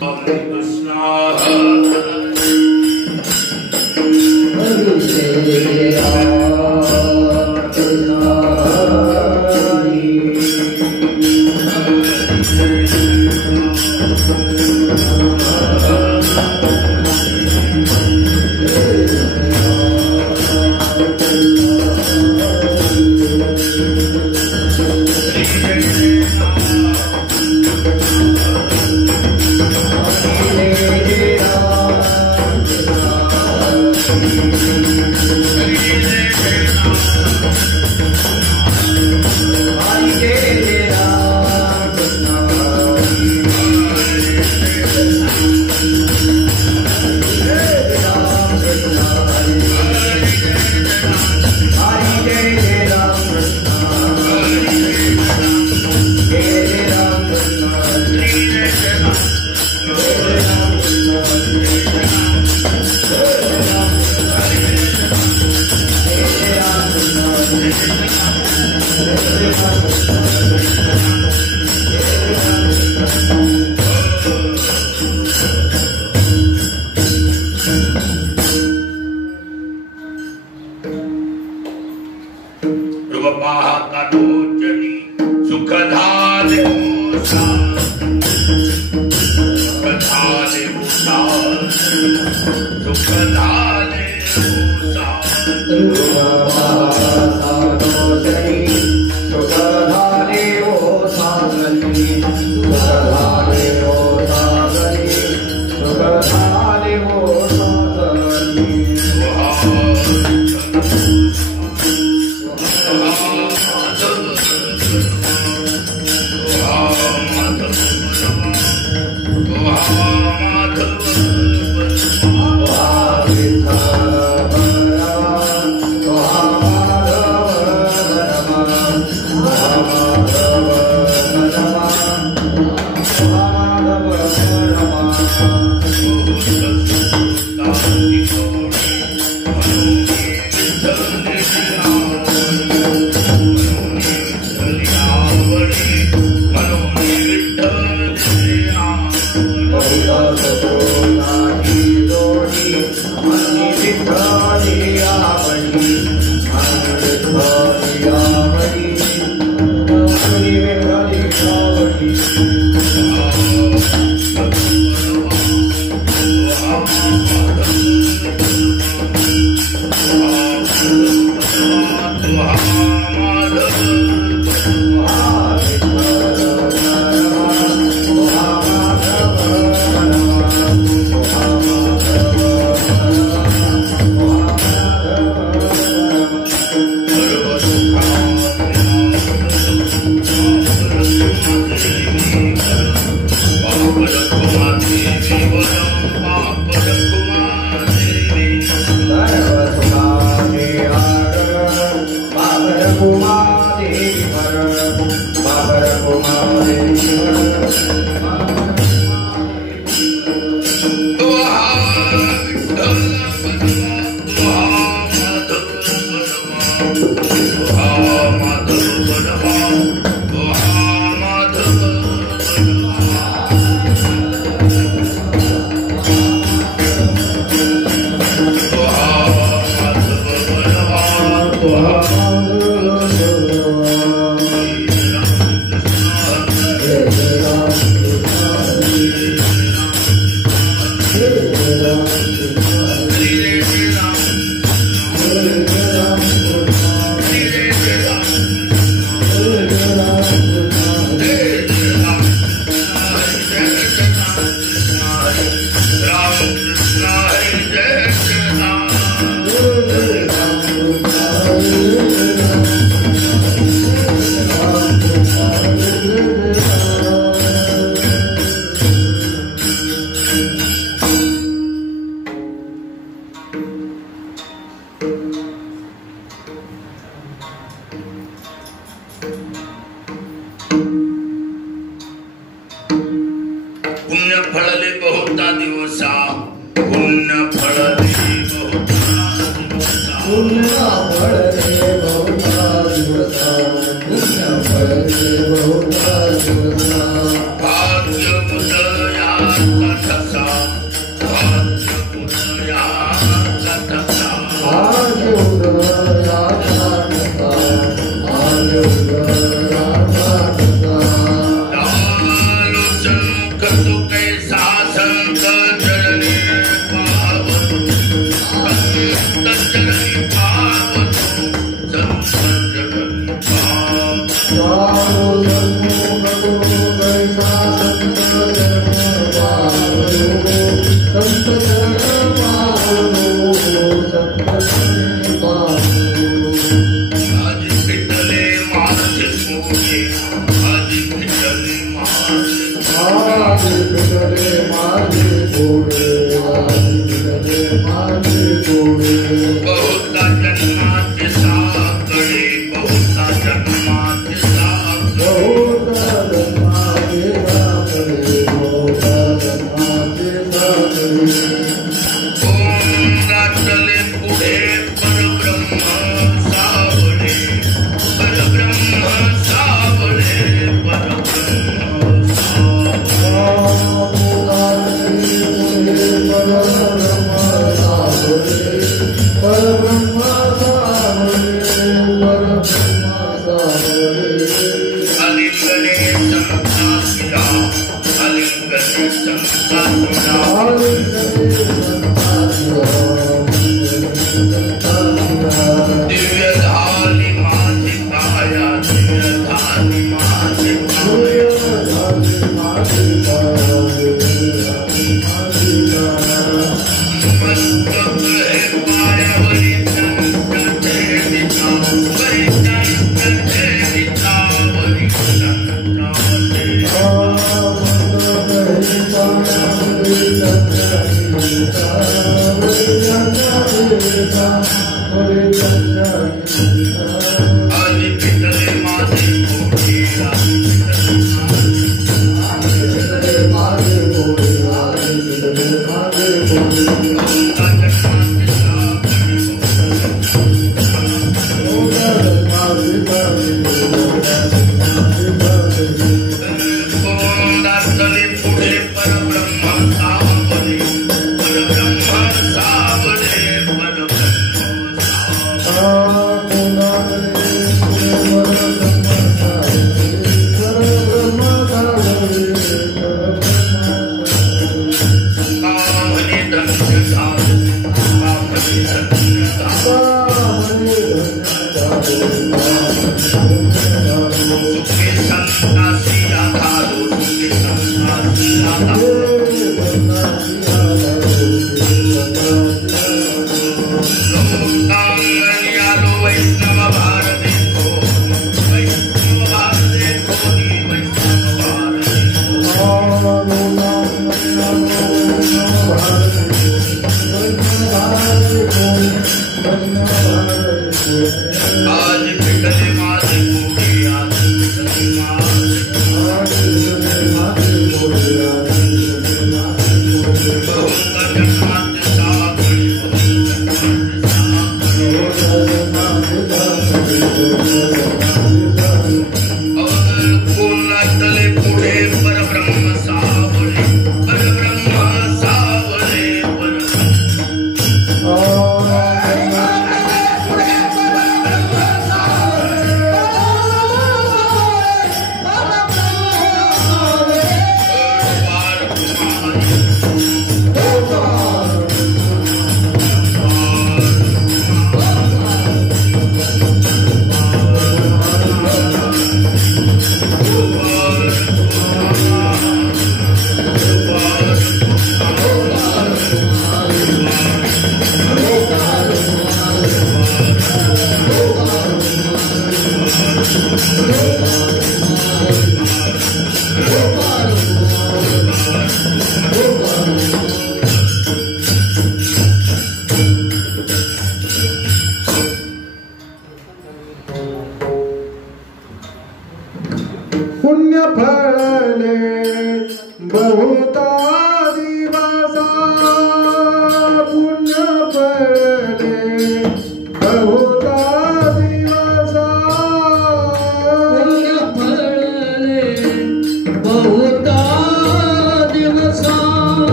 भाग्य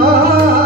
Ah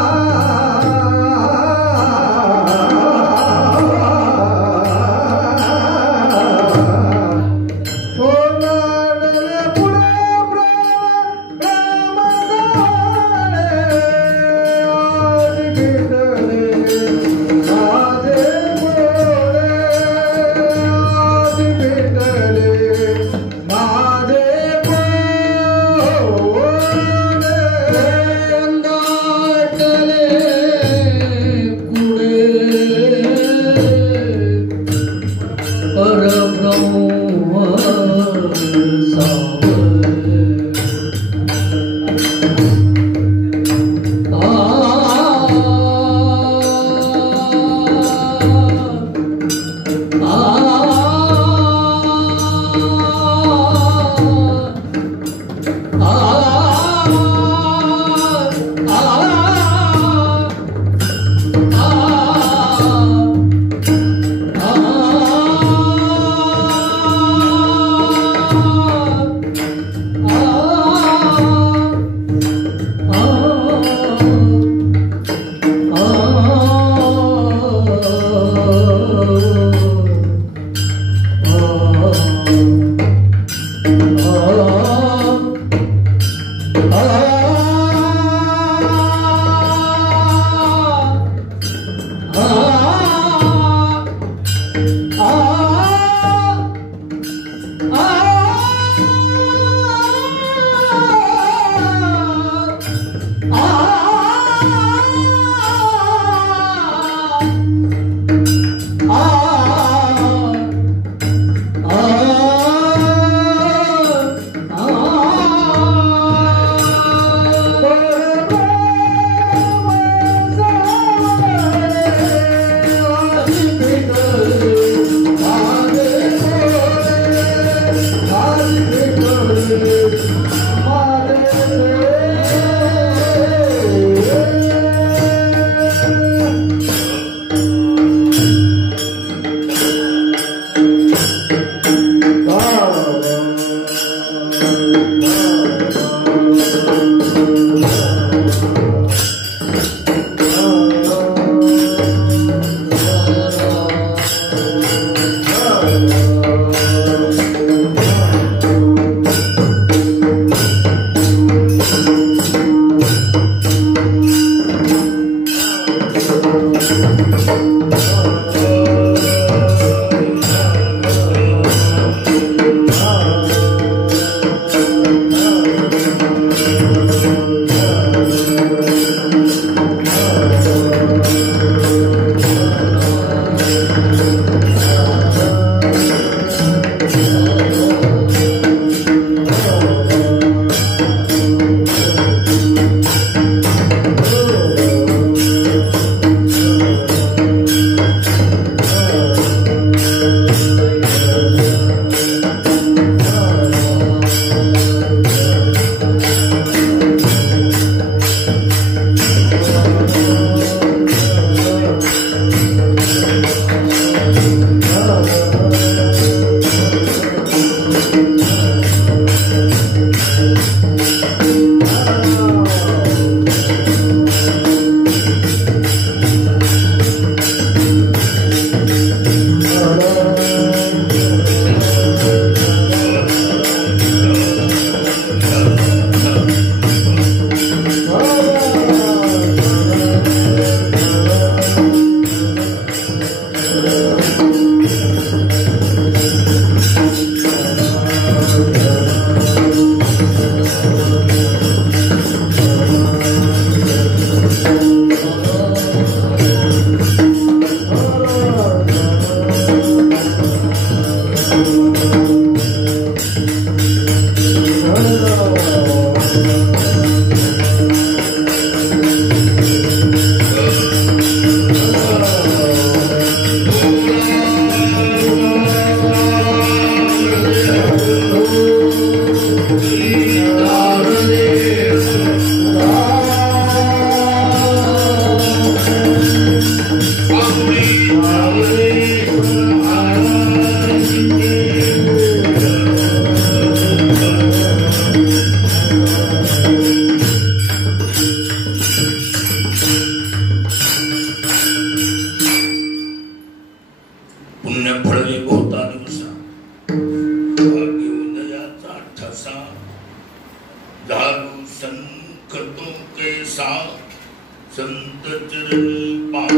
संत चरणी पाव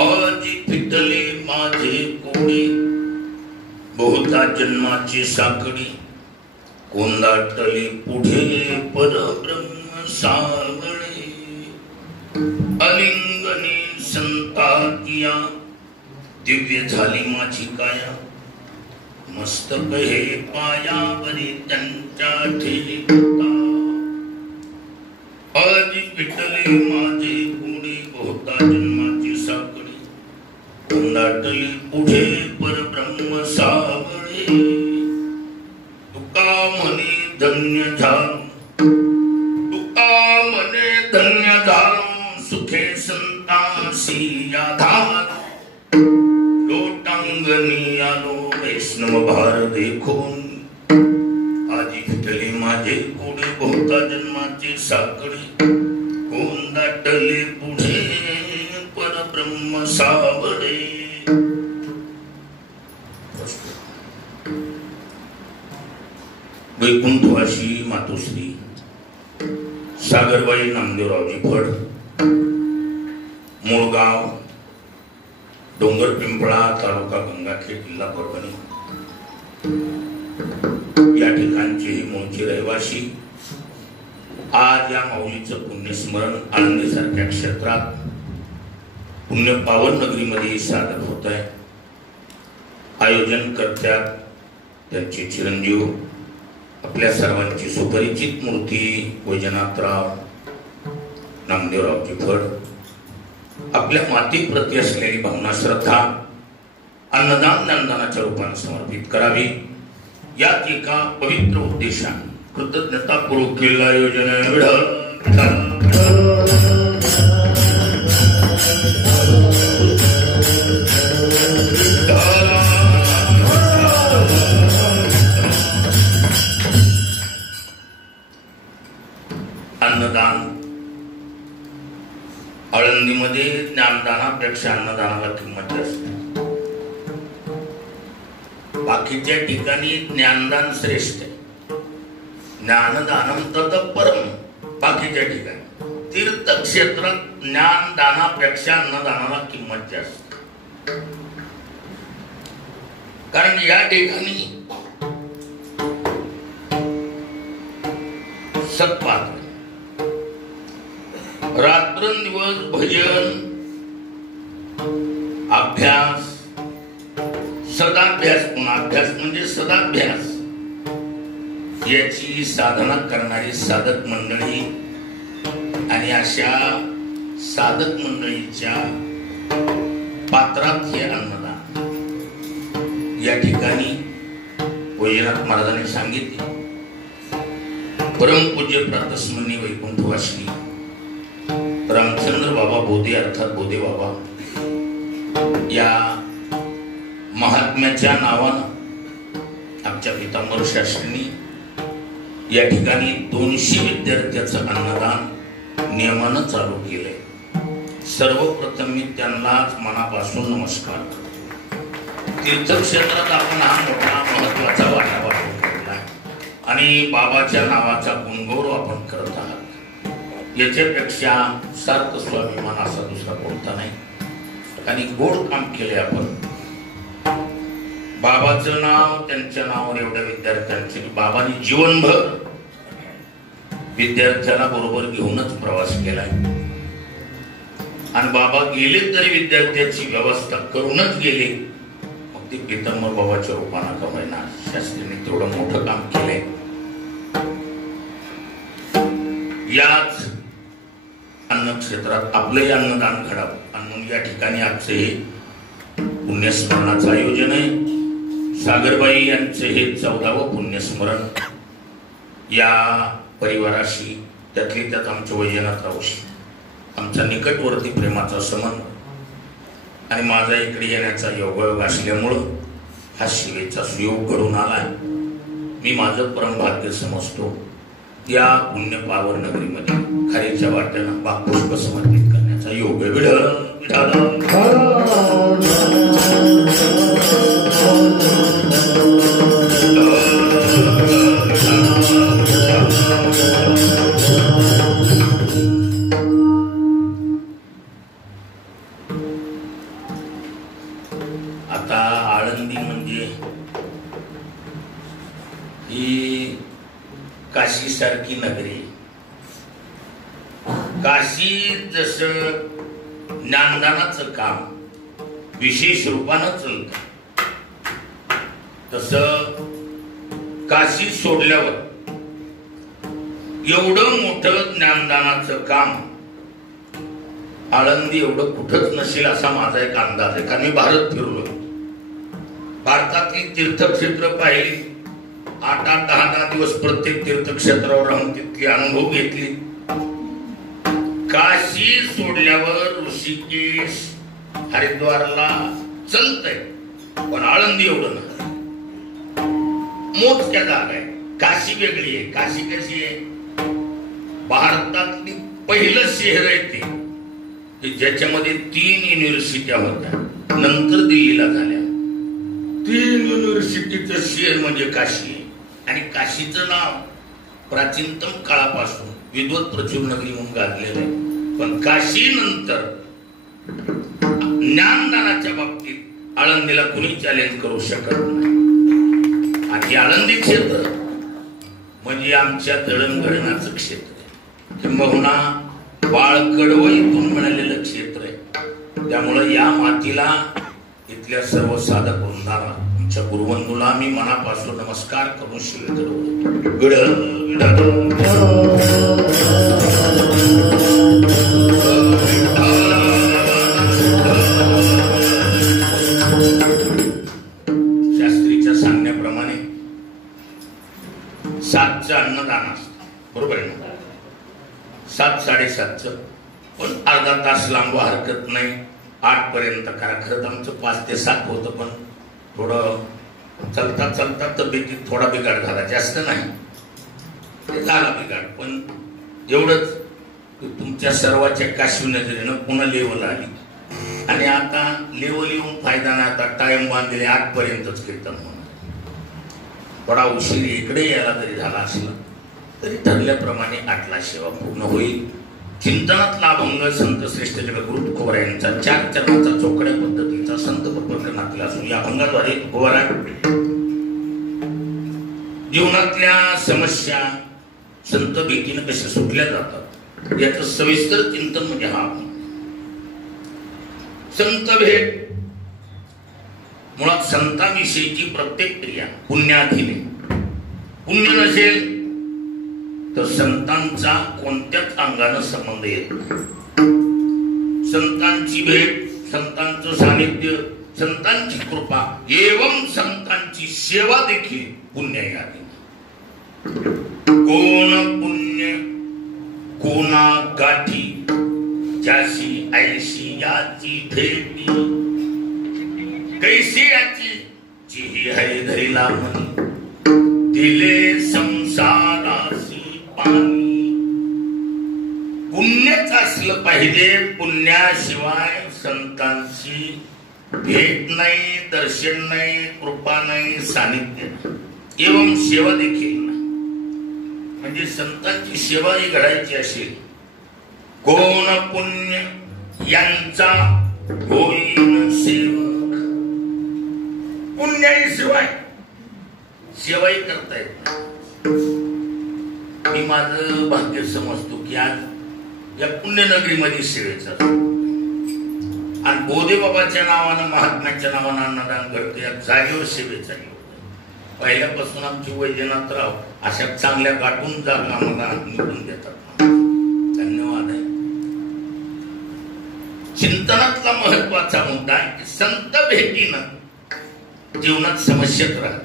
आज फिटले माझे कोणी बहुता जन्माची साखळी कोंदाटली पुढे परब्रह्म सावळे अलिंगनी संतातिया दिव्य झाली माझी काया मस्तक हे पायावरी त्यांच्या ठेवता आज विटले माझे कोणी बहुता जन्माची साखळी कोंदाटली पुढे परब्रह्म सावळे तुका म्हणे धन्य झालो तुका म्हणे धन्य झालो सुखे संतासी आधार लोटांगणी आलो वैष्णव भार देखून आजी फिटले माझे कोणी बहुता जन्माची साखळी कोंदाटले पुढे परब्रह्म सावळे वैकुंठवासी मातोश्री सागरबाई नामदेवरावजी फड मूळगाव डोंगर पिंपळा तालुका गंगाखेड जिल्हा परभणी या ठिकाणचे मूळचे रहिवासी आज या माऊलीचं पुण्यस्मरण आनंदीसारख्या क्षेत्रात पुण्य पावन नगरीमध्ये सादर होत आहे. आयोजन करत्यात त्यांचे चिरंजीव आपल्या सर्वांची सुपरिचित मूर्ती वैजनाथराव नामदेवरावजी फड आपल्या मातीप्रती असलेली भावना श्रद्धा अन्नदान ज्ञानदानाच्या रूपाने समर्पित करावी यात एका पवित्र उद्देशाने कृतज्ञतापूर्वक केलेलं आयोजन अन्नदान. आळंदीमध्ये ज्ञानदानापेक्षा अन्नदानाला किंमत असते. बाकीच्या ठिकाणी ज्ञानदान श्रेष्ठ आहे. ज्ञानदानम तत्परम. बाकीच्या ठिकाणी तीर्थक्षेत्रात ज्ञानदानापेक्षा अन्नदानाला किंमत जास्त. कारण या ठिकाणी सत्पात्र रात्रंदिवस भजन अभ्यास सदाभ्यास. अभ्यास म्हणजे सदाभ्यास याची साधना करणारी साधक मंडळी आणि अशा साधक मंडळीच्या पात्रात हे अन्नदान या ठिकाणी वैजनाथ महाराजांनी सांगितले. परमपूज्य प्रातस्मरणी वैकुंठवासी रामचंद्र बाबा बोधे अर्थात बोधे बाबा या महात्म्याच्या नावानं आमच्या पितांबर शास्त्रींनी या ठिकाणी 200 विद्यार्थ्याचं अन्नदान नियमानं चालू केलंय. सर्वप्रथम मी त्यांनाच मनापासून नमस्कार करतो. तीर्थक्षेत्रात आपण हा मोठा महत्वाचा वाटा वापरला आणि बाबाच्या नावाचा गुणगौरव आपण करत आहात. याच्यापेक्षा सार्थ स्वाभिमान असा दुसरा कोणता नाही. आणि गोड काम केले आपण. बाबाचं नाव त्यांच्या नावावर एवढ्या विद्यार्थ्यांचे बाबांनी जीवनभर विद्यार्थ्याला बरोबर घेऊनच प्रवास केलाय. आणि बाबा गेले तरी विद्यार्थ्याची व्यवस्था करूनच गेले. मग ते पितांबर बाबाच्या रूपानं कमायना शास्त्रीने तेवढं मोठं काम केलंय. याच अन्न क्षेत्रात आपलंही अन्नदान घडावं म्हणून या ठिकाणी आजचे हे पुण्यस्मरणाचं आयोजन आहे. सागरबाई यांचे हे 14वं पुण्यस्मरण. या परिवाराशी त्यातली त्यात आमच्या वैजनाथरावशी आमचा निकटवर्ती प्रेमाचा संबंध आणि माझा इकडे येण्याचा योगायोग असल्यामुळं हा शिवेचा सुयोग घडून आलाय. मी माझं परम भाग्य समजतो. या पुण्य पावन नगरीमध्ये खारीच्या वाट्यानं बापुष्प समर्पित करण्याचा योग विठ्ठल काशी जसं ज्ञानदानाचं काम विशेष रूपानं चालतं, तसं काशी सोडल्यावर एवढं मोठं ज्ञानदानाचं काम आळंदी एवढं कुठंच नसेल असा माझा एक अंदाज आहे. कारण मी भारत फिरलो, भारतातली तीर्थक्षेत्र पाहिली, 8-8, 10-10 दिवस प्रत्येक तीर्थक्षेत्रावर राहून तिथली अनुभव घेतली. काशी सोडल्यावर ऋषिकेश हरिद्वारला चलतंय, पण आळंदी एवढं नाही. मोजक्या जागा आहे. काशी वेगळी आहे. काशी कशी आहे? भारतातली पहिलं शहर आहे ते ज्याच्यामध्ये 3 युनिव्हर्सिट्या होत्या, नंतर दिल्लीला झाल्या. 3 युनिव्हर्सिटीचं शहर म्हणजे काशी आहे. आणि काशीचं नाव प्राचीनतम काळापासून विद्वत प्रचुर नगरी म्हणून गाजलेलं आहे. पण काशी नंतर ज्ञानदानाच्या बाबतीत आळंदीला कुणी चॅलेंज करू शकत नाही. आणि आळंदी क्षेत्र म्हणजे आमच्या दळणघडणाचं क्षेत्र आहे, किंबहुना बाळ कडवईतून मिळालेलं क्षेत्र आहे. त्यामुळं या मातीला, इथल्या सर्व साधक वृंदाला, आमच्या गुरुबंधूला मी मनापासून नमस्कार करून शिवे शास्त्रीच्या सांगण्याप्रमाणे 7चं अन्नदान असतं, बरोबर आहे ना? 7-7:30चं, पण अर्धा तास लांबवा हरकत नाही. 8 पर्यंत करा. खरं आमचं 5 ते 7 होतं, पण थोडं चलता चलता तब्येतीत थोडा बिघाड झाला, जास्त नाही, झाला बिघाड. पण एवढंच, तुमच्या सर्वांच्या काशी नजरेनं पुन्हा लेवल आली. आणि आता लेवल येऊन फायदा नाही. आता टाइम बांधलेले 8 पर्यंतच कीर्तन म्हणून. थोडा उशीर इकडे यायला जरी झाला असला तरी ठरल्याप्रमाणे 8ला सेवा पूर्ण होईल. चिंतनातला अभंग संत श्रेष्ठ जगद्गुरु तुकोबा यांचा 4 चरणाचा चौकड्या पद्धतीचा संत प्रकरणातला असून या अभंगाद्वारे तुकोबा जीवनातल्या समस्या संत भेटीनं कशा सुटल्या जातात याचं सविस्तर चिंतन म्हणजे हा अभंग. संत भेट मुळात संतांविषयीची प्रत्येक क्रिया पुण्याधीन. पुण्य नसेल तर संतांचा कोणत्याच अंगानं संबंध येत नाही. संतांची भेट, संतांचं सानिध्य, संतांची कृपा एवं संतांची सेवा देखील पुण्य आहे. कोण पुण्य कोणा गाठी ज्याशी ऐशी याची भेटी, कैसी याची जी हरी धरीला म्हणी, दिले संसारासी पाणी. पुण्यच असलं पाहिजे. पुण्याशिवाय संतांची भेट नाही, दर्शन नाही, कृपा नाही, सानिध्य नाही, एवं सेवा देखील नाही. म्हणजे संतांची सेवा ही घडायची असेल, कोण पुण्य यांचा होईन सेवक. पुण्याशिवाय सेवाही करता येत नाही. मी माझं भाग्य समजतो की आज या पुण्यनगरीमध्ये सेवेचा आणि बोधे बाबाच्या नावानं, महात्म्याच्या नावानं अन्नदान घडतं. या जागेवर सेवेचा पहिल्यापासून आमची वैजनाथराव अशा चांगल्या गाठून जागा आम्हाला निवडून देतात. धन्यवाद आहे. चिंतनातला महत्वाचा मुद्दा आहे की संत भेटीनं जीवनात समस्येत राहत.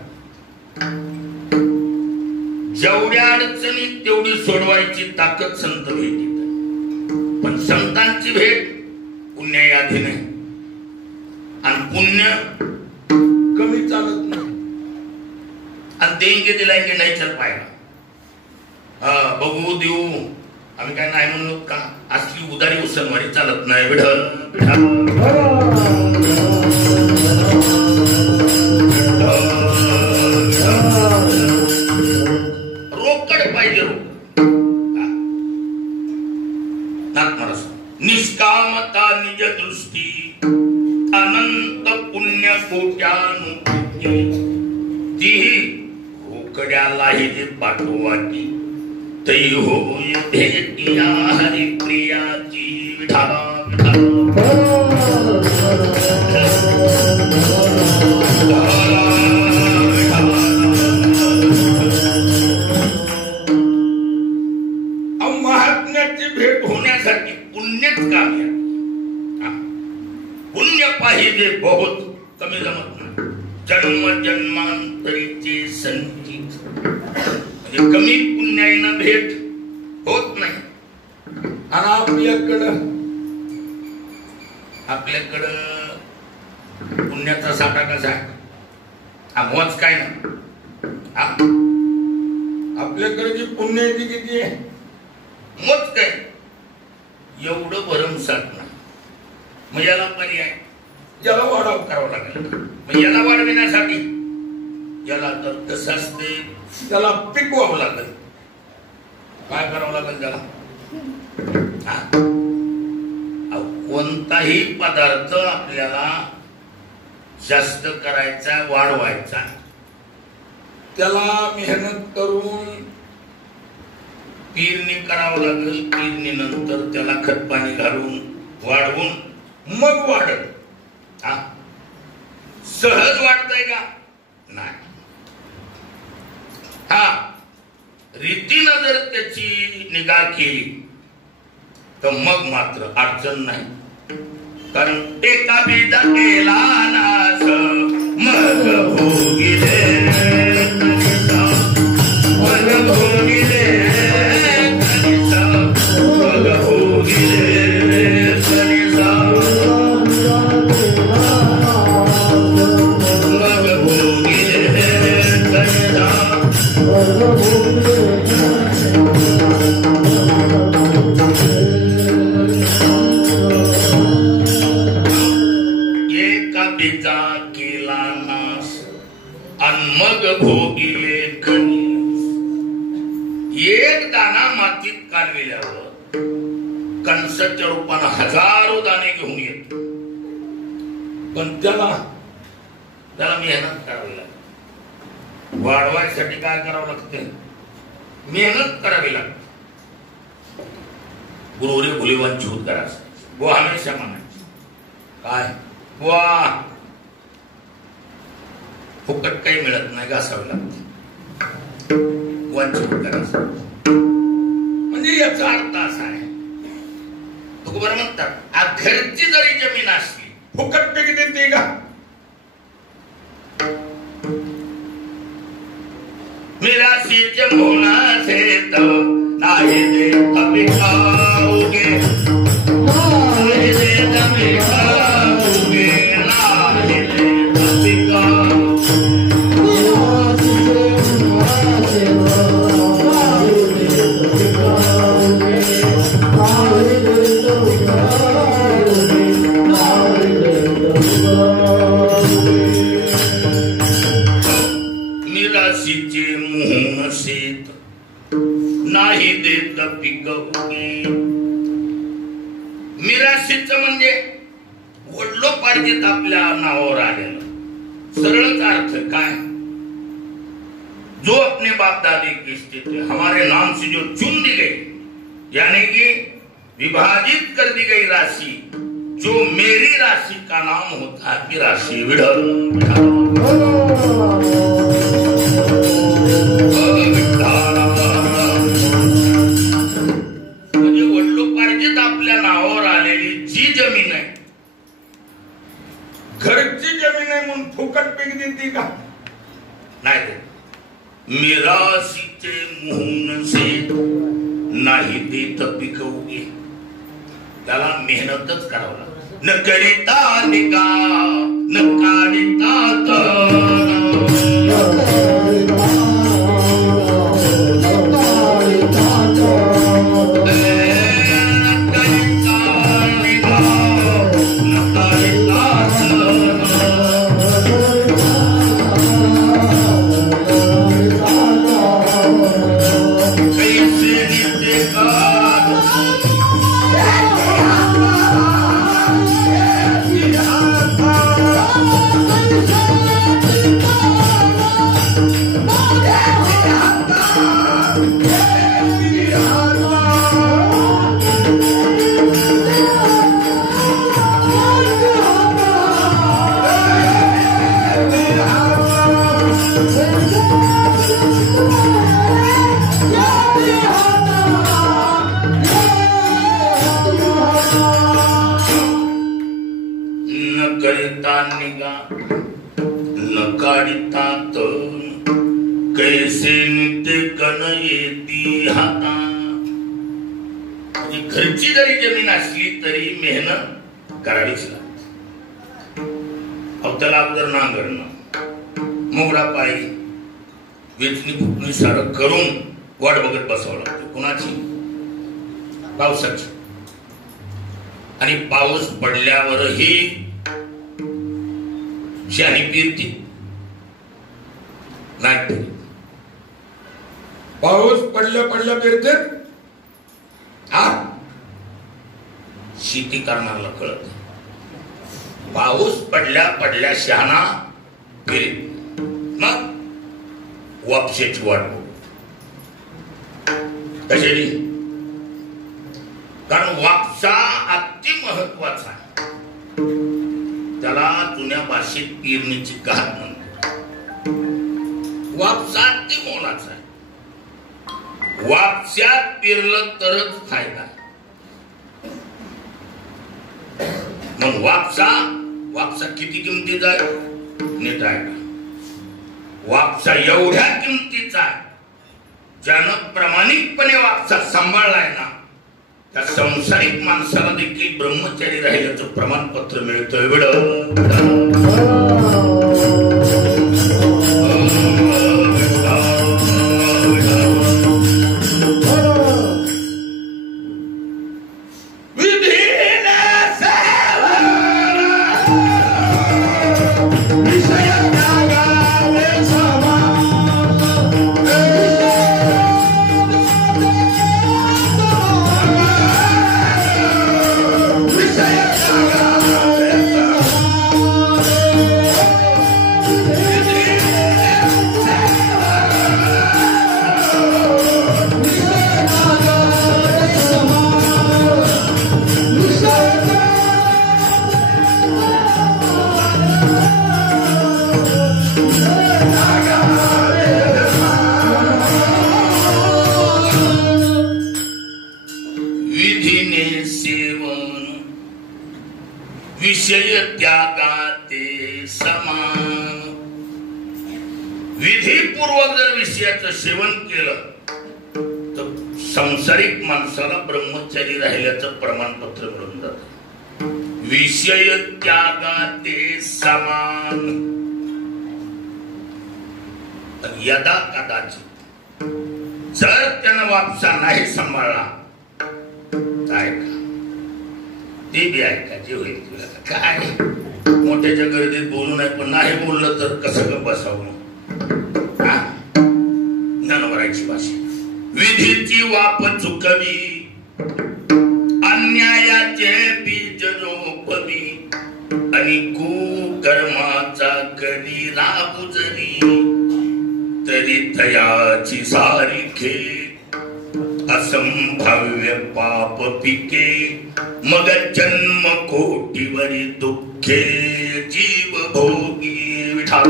जेवढ्या अडचणी तेवढी सोडवायची ताकद संत भेटीत आहे. पण संतांची भेट पुण्यायाधी नाही आणि पुण्य कमी चालत नाही. आणि देंगे दिलायगे नाही चल पाहिला, बघू देऊ आम्ही काय नाही म्हणलो का, असली उदारी उसनवारी चालत नाही. विठ्ठल रोकड पाहिजे. निष्कामता निज दृष्टी अनंत पुण्य कोट्यानुकोटी, तीही रोकड्यालाही जे पाठवाटी तै होय भेटिया हरिप्रियाची विठाला विठाला महात्म्याची भेट होण्यासाठी पुण्यच काम आहे. पुण्य पाहिजे बहुत कमी जमत नाही. जन्म जन्मांतरीचे संचित म्हणजे कमी पुण्याईनं भेट होत नाही. आणि आपल्याकडं पुण्याचा साठा कसा आहे? मोज काय ना आपल्याकडे जी पुण्याची किती आहे मोज काय एवढं भरमसाठ नाही. मग याला पर्याय याला वाढव करावा लागेल. मग याला वाढविण्यासाठी याला तर कसं असते त्याला पिकवावं लागेल. काय करावं लागेल त्याला? कोणताही पदार्थ आपल्याला जास्त करायचा वाढवायचा त्याला मेहनत करून पेरणी करावं लागेल. पेरणीनंतर त्याला खत पाणी घालून वाढवून मग वाढत. सहज वाढतंय का? नाही. रीतीनं जर त्याची निगा केली तर मग मात्र अडचण नाही. कारण एका बीजा केला नास मग भोगिले मग भोगिले मग भोगिले मग भोगिले एक दाना मातीत काढलेल्यावर कणसाच्या रूपानं हजारो दाणे घेऊन येत. पण त्याला मेहनत करावी लागते. वाढवायसाठी काय करावं लागते? मेहनत करावी लागते. गुरुरे भुलेवांची होत करायचं. वो हमेशा म्हणायचे काय वा फुकट काही मिळत नाही, घासावे लागते. वंचित करायचं म्हणजे याचा अर्थ असा आहे. तुकोबार म्हणतात घरची जरी जमीन असली फुकट पैकी देते का? मिराशीचे मोना से तो नाही दे कभी खाओगे नाही दे कभी खाओगे नाही दे कभी खाओगे. निराशीचे मोहन शेत नाही देत पिकवणे. निराशीच म्हणजे वडलो पाडजेत आपल्या नावावर आलेलं. सरळच अर्थ काय? जो अपने बाप दादे की स्थिति हमारे नाम से जो चुन दी गई यानी कि विभाजित कर दी गई राशि जो मेरी राशि का नाम होता है कि राशि विढल. म्हणजे वडलोपार्जित आपल्या नावावर आलेली जी जमीन आहे घरची जमीन आहे म्हणून फुकट पीक देते का? नाही देत. मिराशीचे मोहन से नाही देत पिकवणे. त्याला मेहनतच करावं लागतं. न करिता निका न काढिता घरची जरी जमीन असली तरी मेहनत करावीच लागते. त्याला अगोदर नांगरणं, मोगरा पाळी, वेचणी फुटणी सारं करून वाट बघत बसावं लागतं. कुणाची? पावसाची. आणि पाऊस पडल्यावरही शहाणी फिरती नाही फिरत. पाऊस पडल्या पडल्या फिरते. शेती करणाऱ्याला कळत पाऊस पडल्या पडल्या शहाणा फिरीत. मग वापशाची वाट बघू कशाची? कारण वापसा अति महत्वाचा आहे. त्याला जुन्या भाषेत पेरणीची घात म्हणतात. वापसा अति मोलाचा आहे. वापशात पेरलं तरच फायदा. मग वापसा किती किमतीचा आहे? नीट आहे का? वापसा एवढ्या किमतीचा आहे, ज्यानं प्रामाणिकपणे वापसा सांभाळलाय ना, त्या संसारिक माणसाला देखील ब्रह्मचारी राहिल्याचं प्रमाणपत्र मिळतं. विषय त्यागाते समान. विधीपूर्वक जर विषयाचं सेवन केलं तर संसारिक माणसाला ब्रह्मचारी राहिल्याचं प्रमाणपत्र मिळून जात. विषय त्यागाते समान. यदा कदाचित जर त्यानं वापसा नाही सांभाळला काय का ते बी ऐकायचे होईल. तुला काय मोठ्याच्या गर्दीत बोलू नाही, पण नाही बोललं तर कसं ग बसावं? ज्ञानवराची भाषा. विधीची वाप चुकवी, अन्यायाचे बीज रोपवी, आणि कुकर्माचा कधी राबू जरी, तरी तयाची सारिखे असंभाव्य पाप पिके. मग जन्म कोटीवरी दुःखे जीव भोगी. विठाला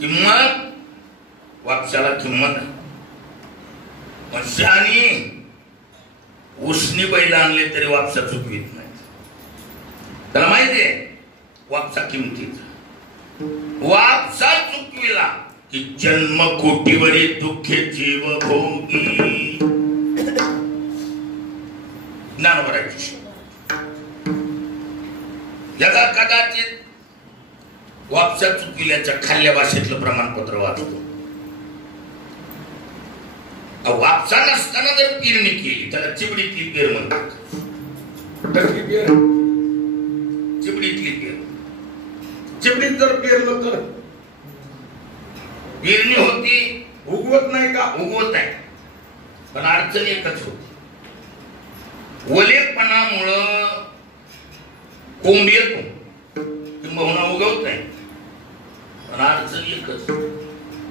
किंमत, वापशाला किंमत. मशानी उष्णी बैल आणले तरी वापसा चुकवीत नाही. त्याला माहितीये वापसा किमतीचा. वापसा चुकविला की जन्म कोटीवरी दुःखे जीव भोगी. ज्ञानवराची याचा कदाचित वापसा चुकविल्याच्या खाल्ल्या भाषेतलं प्रमाणपत्र वाचतो. वापसा नसताना जर पेरणी केली त्याला चिबडीतली पेर म्हणतात. चिबडीतली पेर. चिबडीत जर पेरलं तर पेरणी होती, उगवत नाही का? उगवत आहे, पण अडचण एकच होती. ओलेपणामुळं कोंब येतो किंवा उगवत आहे, पण अडचण एकच,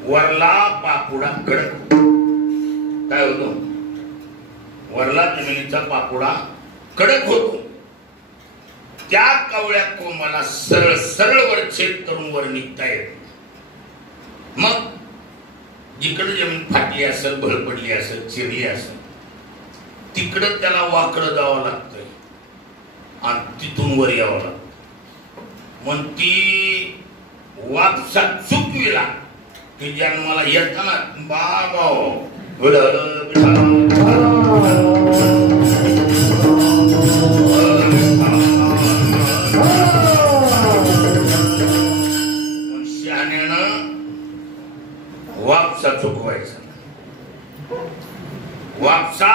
वरला पापुडा कडक. काय होतो? वरला जमिनीचा पापुडा कडक होतो. त्या कवळ्या कोंबाला सरळ सरळ वर छेद करून वर निघता येत. मग जिकडे जमीन फाटली असेल, भळ पडली असेल, चिरली असेल, तिकडं त्याला वाकडं जावं लागतंय. आणि तिथून वर यावं लागतं. मग ती वापसा चुकविला की जन्माला येताना बाबा शहाण्यानं वापसा चुकवायचा. वापसा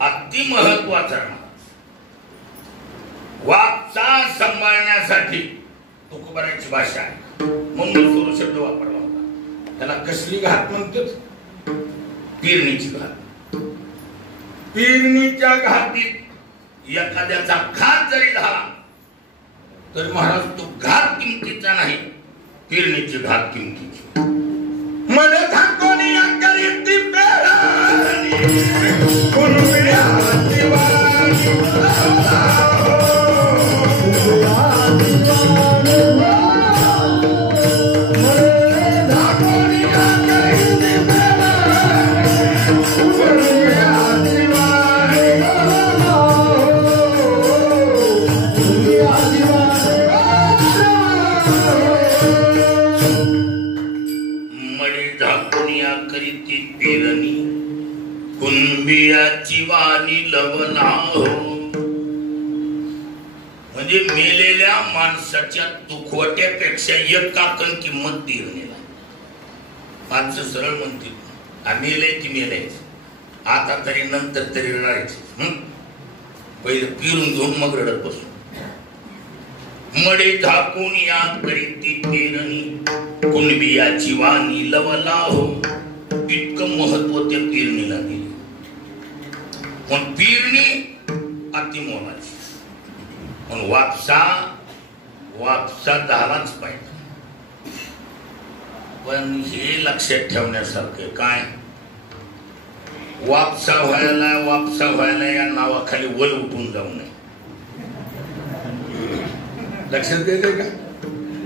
अति महत्वाचा. वापसा सांभाळण्यासाठी तुकोबाराची भाषा आहे म्हणून सुरू शब्द वापरला होता. त्याला कसली घात म्हणतात? पेरणीची घात. पेरणीच्या घातीत एखाद्याचा घात जरी झाला तर महाराज तो घात किमतीचा नाही, पेरणीची घात किमतीची. मला थांबवणी करीत ती पेरणी, कुणबिया दिवाणी कुणबियाची वाणी लवला हो. म्हणजे मेलेल्या माणसाच्या दुखवट्यापेक्षा एक काकण किंमत पेरणीला. माणसं सरळ म्हणतील मेले की मेलायच, आता तरी नंतर तरी रडायचे. पहिले पिरून घेऊन मग रडत बसू. मडे झाकून या करीती पेरणी, कुणबियाची वाणी लवला हो. इतकं महत्व त्या पेरणीला दिले. पण पेरणी अतिमोलाची. पण वापसा झालाच पाहिजे. पण हे लक्षात ठेवण्यासारखे काय, वापसा व्हायला या नावाखाली वल उठून जाऊ नये. लक्षात येते का?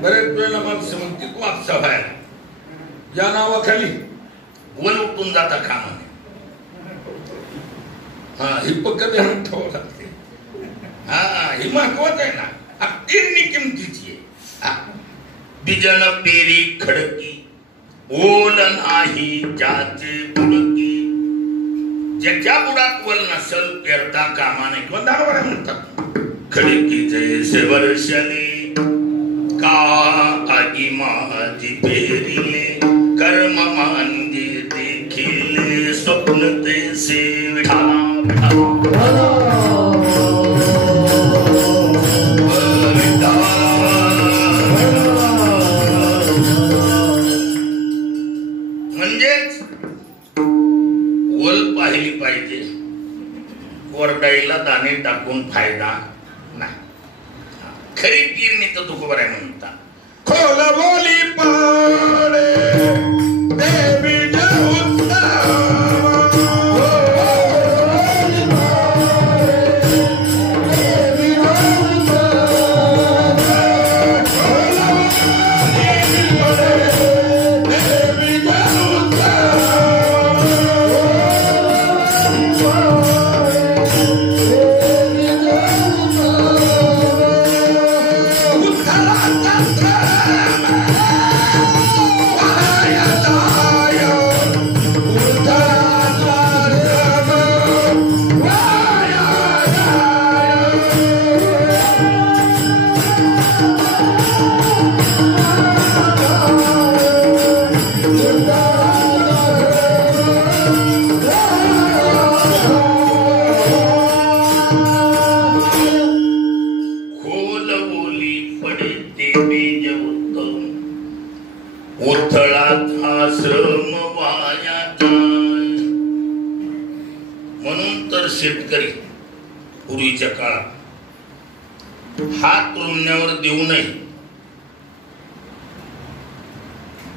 बरेच वेळेला माणसं म्हणते वापसा व्हायला, या नावाखाली वन उठून जाता कामा नये. ही पद्धत ठेवावं लागते. ही महत्वाचं आहे ना. पेरणी किमतीची आहे. बिजन पेरी खडकी ओल नाही ज्याचे बुडकी. ज्याच्या बुडात वल नसल पेरता कामा नये. किंवा दानवर म्हणतात खडकी जैसे वर्षले का आगी माझी पेरिले. कर्म मांगे देखिले स्वप्न तैसे विठाला म्हणजेच वल पाहिली पाहिजे. कोरडाईला दाणे टाकून फायदा नाही. खरी पेरणी तर तुकोबार आहे म्हणतात. खोल बोली पाडे देवी शेतकरी पूर्वीच्या काळात हात रुंबण्यावर देऊ नये,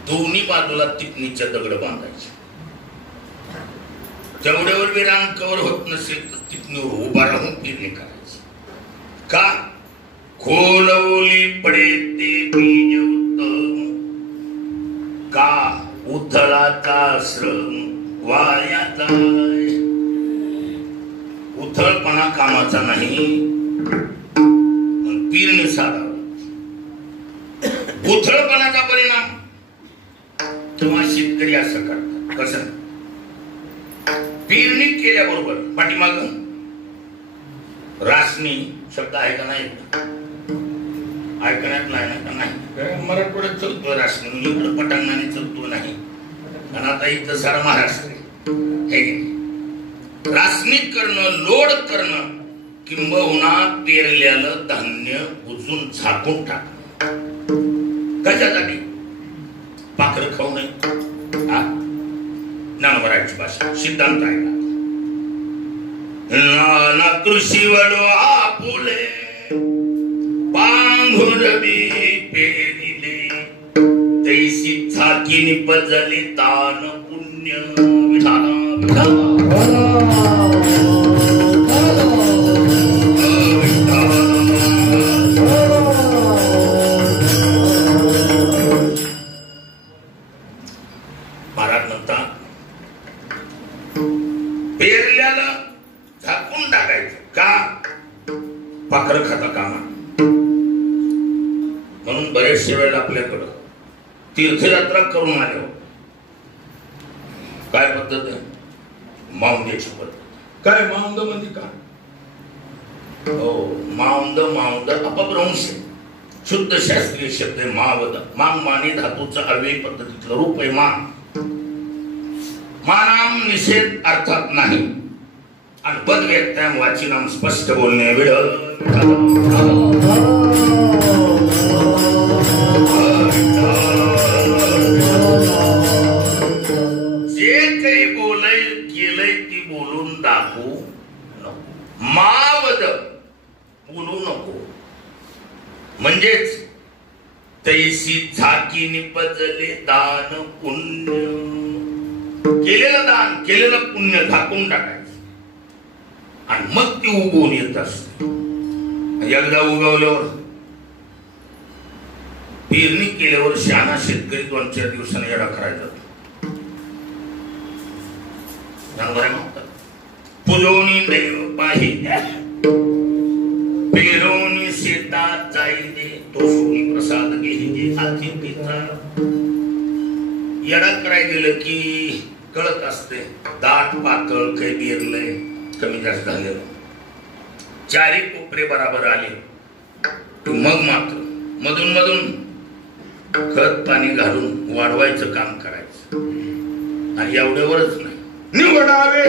दोन्ही बाजूला तिपणीच्या दगड बांधायचे. तेवढ्यावर बी रान कव्हर होत नसेल तर तिपणीवर उभा राहून पेरणी करायची. का? खोलवली पडे ते बीज उत्तम, का उथळाचा श्रम वाया जाय. उथळपणा कामाचा नाही, पेरणी साधावं. भोथळपणाचा परिणाम किंवा शेतकरी असं करतात. कसं पेरणी केल्याबरोबर पाठीमाग रासनी शब्द आहे का नाही? ऐकण्यात नाही ना का नाही? मराठवाड्यात चलतो रासनी, इकडं पटांगणाने चलतो नाही. आणि आता इथं सारा महाराष्ट्र हे रासनी करणं, लोड करणं, किंबहुना पेरलेलं धान्य उचून झाकून टाकणं. कशासाठी? पाखर खाऊ नये. ज्ञानोबराची भाषा सिद्धांत आहे ना. कृषी वडो आपुले पांघुरबी पेरिले तैसी झाकी निपजली तान पुण्य विधाना महाराज म्हणतात पेरल्याला झाकून टाकायचं का? पाखर खाता कामा. म्हणून बरेचशे वेळेला आपल्याकडं तीर्थयात्रा करून आलो काय पद्धत आहे? माऊंद्याची पद्धत. काय माऊंद म्हणजे का? हो, माऊंद माऊंद अपभ्रंश शुद्ध शास्त्रीय शब्द आहे मावद. मांग माने धातूचं अव्ययी पद्धतीतलं रूप आहे मा. मानाम निषेध अर्थात नाही आणि पद व्यक्ताम वाचिनाम स्पष्ट बोलणे वेळ. जे काही बोलय केलंय ती बोलून दाखवू नको. मावद बोलू नको. म्हणजेच तैसी झाकी निपजले दान पुण्य. केलेलं दान, केलेलं पुण्य झाकून टाकायचं आणि मग ती उगवून येत असते. एकदा उगवल्यावर पेरणी केल्यावर शहाणा शेतकरी 2-4 दिवसांनी येडा करायचा. पुजवणी देव पाहिजे पेरवणी शेतात जाईले तो सोनी प्रसाद घेईजे हाती पिता. येडा करायला गेलं की कळत असते दाट पातळ काही पेरलंय कमी जास्त झालेलं. चारी कोपरे बराबर आले मग मात्र मधून मधून खत पाणी घालून वाढवायचं काम करायचं. आणि एवढ्यावरच नाही, निवडावे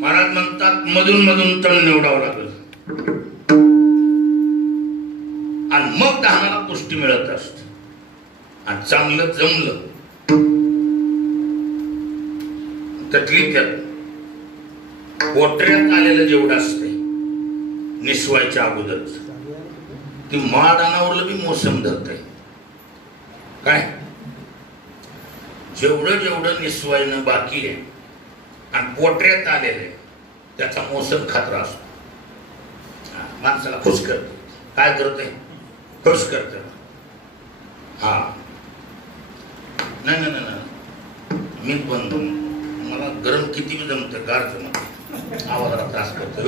महाराज म्हणतात मधून मधून तण निवडावं लागल आणि मग धानाला पुष्टी मिळत असते. आणि चांगलं जमलं त्यातली त्यात पोटऱ्यात आलेलं जेवढं असते निसवायच्या अगोदरच ती माळदानावरलं बी मोसम धरतय. काय जेवढं जेवढं निसवायनं बाकी आहे आणि पोटऱ्यात आलेले त्याचा मोसम खात्रा असतो. माणसाला खुश करते. काय करते? खुश करते. हा नाही नाही नाही मी पण मला गरम किती बी जमतं गार जमत आवाजाला त्रास करतो.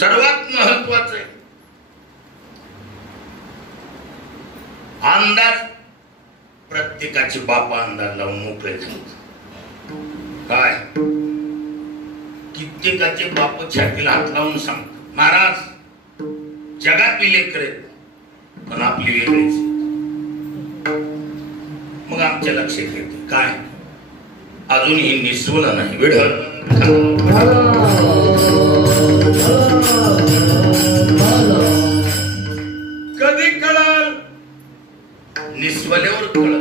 सर्वात महत्वाचं आहे अंदाज. प्रत्येकाची बापा अंदाज लावून मोकळे झाले. काय कित्येकाचे बाप छातीला हात लावून सांगतात महाराज जगात मी लेकर आहेत पण आपली वेगळीच. मग आमच्या लक्षात येते काय अजूनही निसवलं नाही. वेळ कधी कळल? निस्वल्यावर कळल.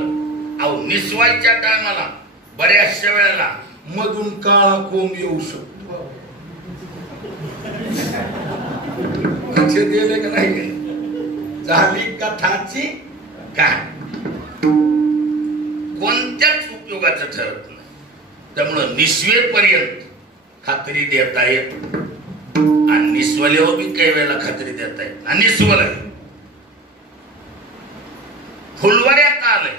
अहो निस्वायच्या टायमाला बऱ्याचशा वेळेला मधून काळा कोंब येऊ शकतो. लक्ष दिले का नाही? झाली कथाची काय कोणत्याच उपयोगाचं ठरत नाही. त्यामुळं निस्वेपर्यंत खात्री देता येत आणि निस्वल्यावर बी काही वेळेला खात्री देता येत. आणि निस्वल फुलवाऱ्यात आलंय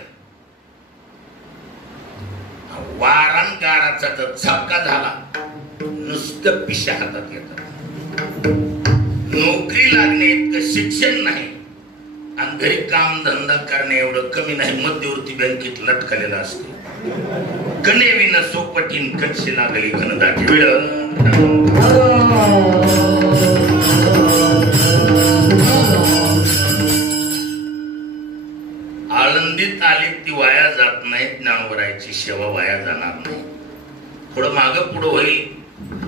वारान गाराचा जर झपका झाला नुसतं पिशा हातात येतात. नोकरी लागणे इतकं शिक्षण नाही आणि घरी काम धंदा करणे एवढं कमी नाही. मध्यवर्ती बँकेत लटकलेला असतो. कणे विन सोपटीन कच्ची लागली घनदाट वेळ. आळंदीत आली ती वाया जात नाही. ज्ञानोबरायची सेवा वाया जाणार नाही. थोडं मागं पुढं होईल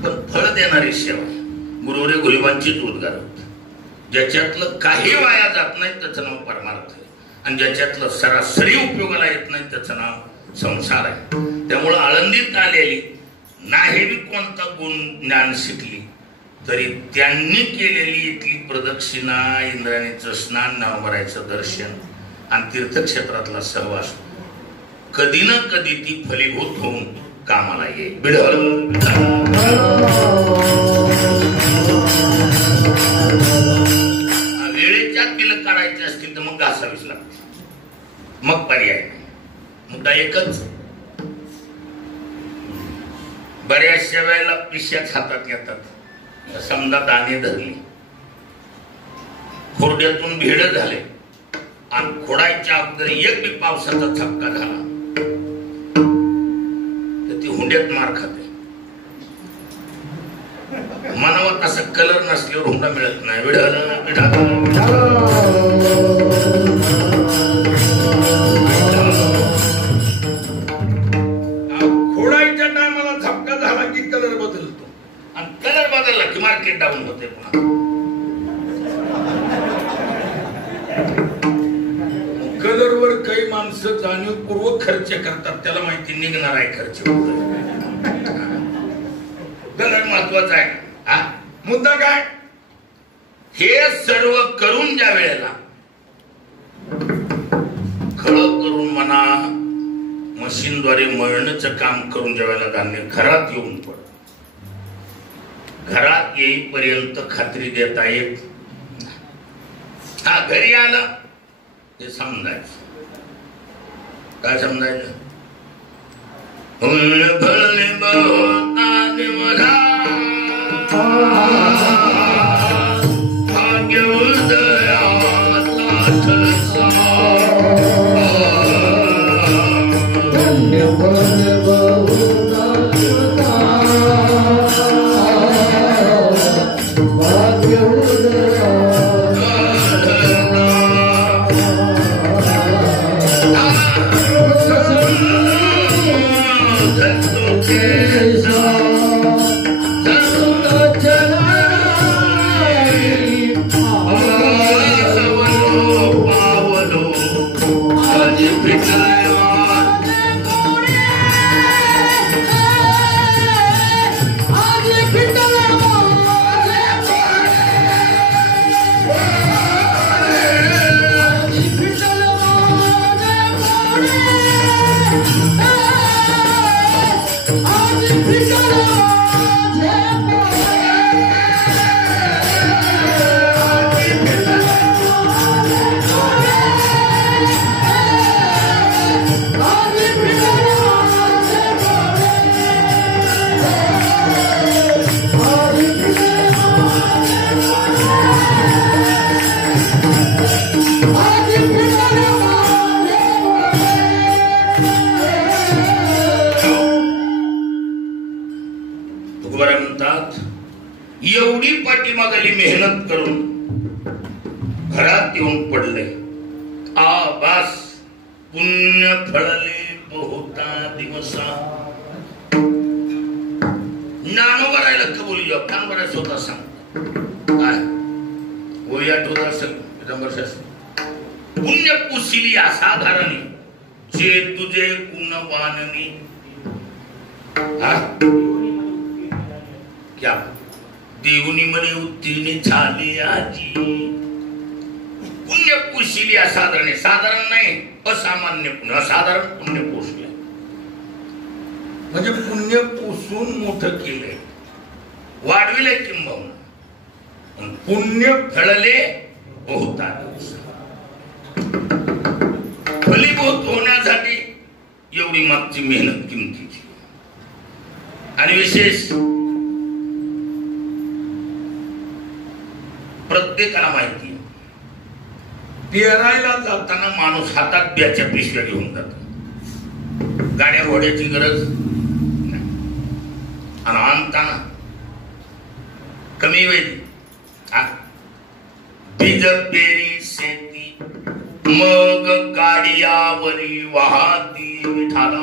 पण फळ देणारी सेवा. गुरुवरे गुरुबांचीच उद्गार होत. ज्याच्यातलं काही वाया जात नाही त्याचं नाव परमार्थ आहे आणि ज्याच्यातलं सरासरी उपयोगाला येत नाही त्याचं नाव संसार आहे. त्यामुळं आळंदीत आलेली नाही बी कोणता गुण ज्ञान शिकली तरी त्यांनी केलेली इथली प्रदक्षिणा, इंद्राणीचं स्नान, ज्ञानोबरायचं दर्शन आणि तीर्थक्षेत्रातला सहवास कधी ना कधी ती फलीभूत होऊन कामाला येईल. वेळेच्या बिल काढायचे असतील तर मग घासावीच लागते. मग पर्याय नाही. मुद्दा एकच. बऱ्याचशा वेळेला पिश्याच हातात येतात. समजा दाणे धरली, खोरड्यातून भेड झाले आणि खोडायच्या अगोदर एक बी पावसाचा झपका झाला तर ती हुंड्यात मार खाते. मनावर तसा कलर नसल्यावर हुंडा मिळत नाही. खोडायच्या टायमाला झपका झाला की कलर बदलतो आणि कलर बदलला की मार्केट डाऊन होते. पुन्हा कलरवर काही माणसं जाणीवपूर्वक खर्च करतात. त्याला माहिती निघणार आहे खर्च. कलर महत्वाचा आहे. हा मुद्दा काय? हे सर्व करून ज्या वेळेला खळ करून म्हणा मशीनद्वारे मळण्याचं काम करून ज्या वेळेला धान्य घरात येऊन पड, घरात येईपर्यंत खात्री देता येत. हा घरी आलं हे समजायचं. काय समजायचं? एवढी पाठीमागली मेहनत करून घरात येऊन पडले. आबास पुण्य फळले बहुता दिवसा. ज्ञानोबरायला कबुली जाऊ ज्ञानोबराय स्वतः सांग काय ओळी आठवत असेल पुण्य पुशिली असाधारणी जे तुझे गुणवाननी क्या देवनी म्हणे उत्तीर्ण झाले आजी पुण्य पुशिली असाधारण साधारण नाही असामान्य पुण्य असाधारण पुण्य पोषले म्हणजे पुण्य पुसून मोठं केलंय वाढविले किंबहुना पुण्य फळले बहुतांश फलीभूत होण्यासाठी एवढी मागची मेहनत किमतीची आणि विशेष प्रत्येकाला माहिती आहे पेरायला जाताना माणूस हातात ब्याच्या पिशव्या घेऊन जातो गाड्या घोड्याची गरज नाही आणि आणताना कमी वेळ बीज पेरी शेती मग गाडियावरी वाहती विठाला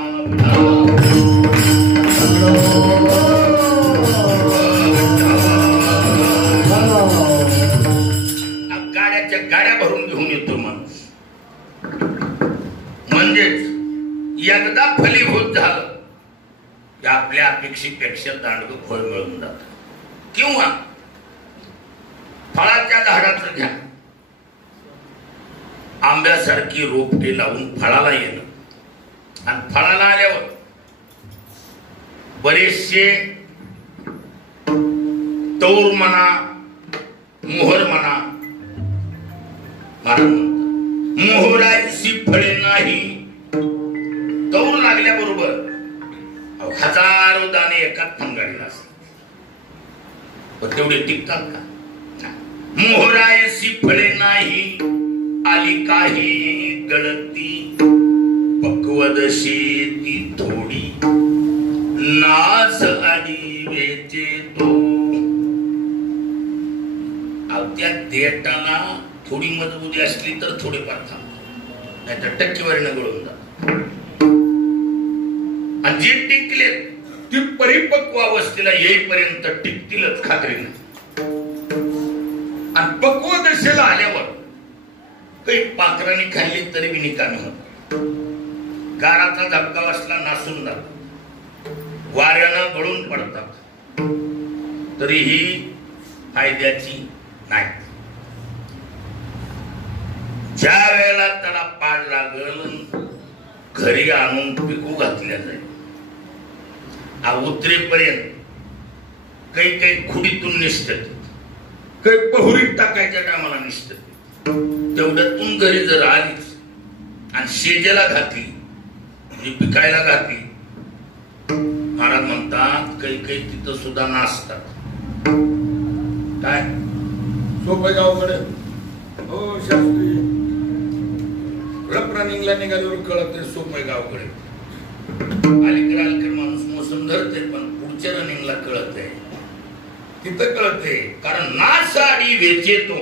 गाड्याच्या गाड्या भरून घेऊन येतो माणूस म्हणजेच एकदा फलीभूत झालं की आपल्या अपेक्षेपेक्षा दांडगं फळ मिळून जात किंवा फळाच्या झाडाचं घ्या आंब्यासारखी रोपटे लावून फळाला येणं आणि फळाला आल्यावर बरेचसे तौर म्हणा मोहर म्हणा मोहराची फळे नाही तौर लागल्याबरोबर हजारो दाणे एकाच फंगाडीला असतात पण तेवढे टिकतात का मोहराची फळे नाही आली काही गळती पक्वदशी ती थोडी नाच आणि वेचे तो त्या देटाला थोडी मजबूती असली तर थोडेफार थांबतो नाही तर टक्केवारीनं गळून जात आणि जे टिकले ती परिपक्व अवस्थेला येईपर्यंत टिकतीलच खात्रीने आणि पक्व दशेला आल्यावर काही पाखरांनी खाल्ली तरी बी निकामी होत गाराचा धबका असला नासून जात वाऱ्यानं गळून पडतात तरीही फायद्याची नाही ज्या वेळेला त्याला पाड लागल घरी आणून पिकू घातल्या जाईल उतरेपर्यंत काही काही खुडीतून निसटत काही पहुरीत टाकायच्या टायमाला निसटत तेवढ्यातून घरी जर आलीच आणि शेजेला घातली म्हणजे पिकायला घातली महाराज म्हणतात काही काही तिथं सुद्धा नाचतात काय सोपं गावकडे हो शास्त्री रनिंगला निघाल्यावर कळत सोपं गावकडे अलीकडे अलीकडे माणूस मोसम धरते पण पुढच्या रनिंगला कळत आहे तिथं कळते कारण नासाडी वेचेतो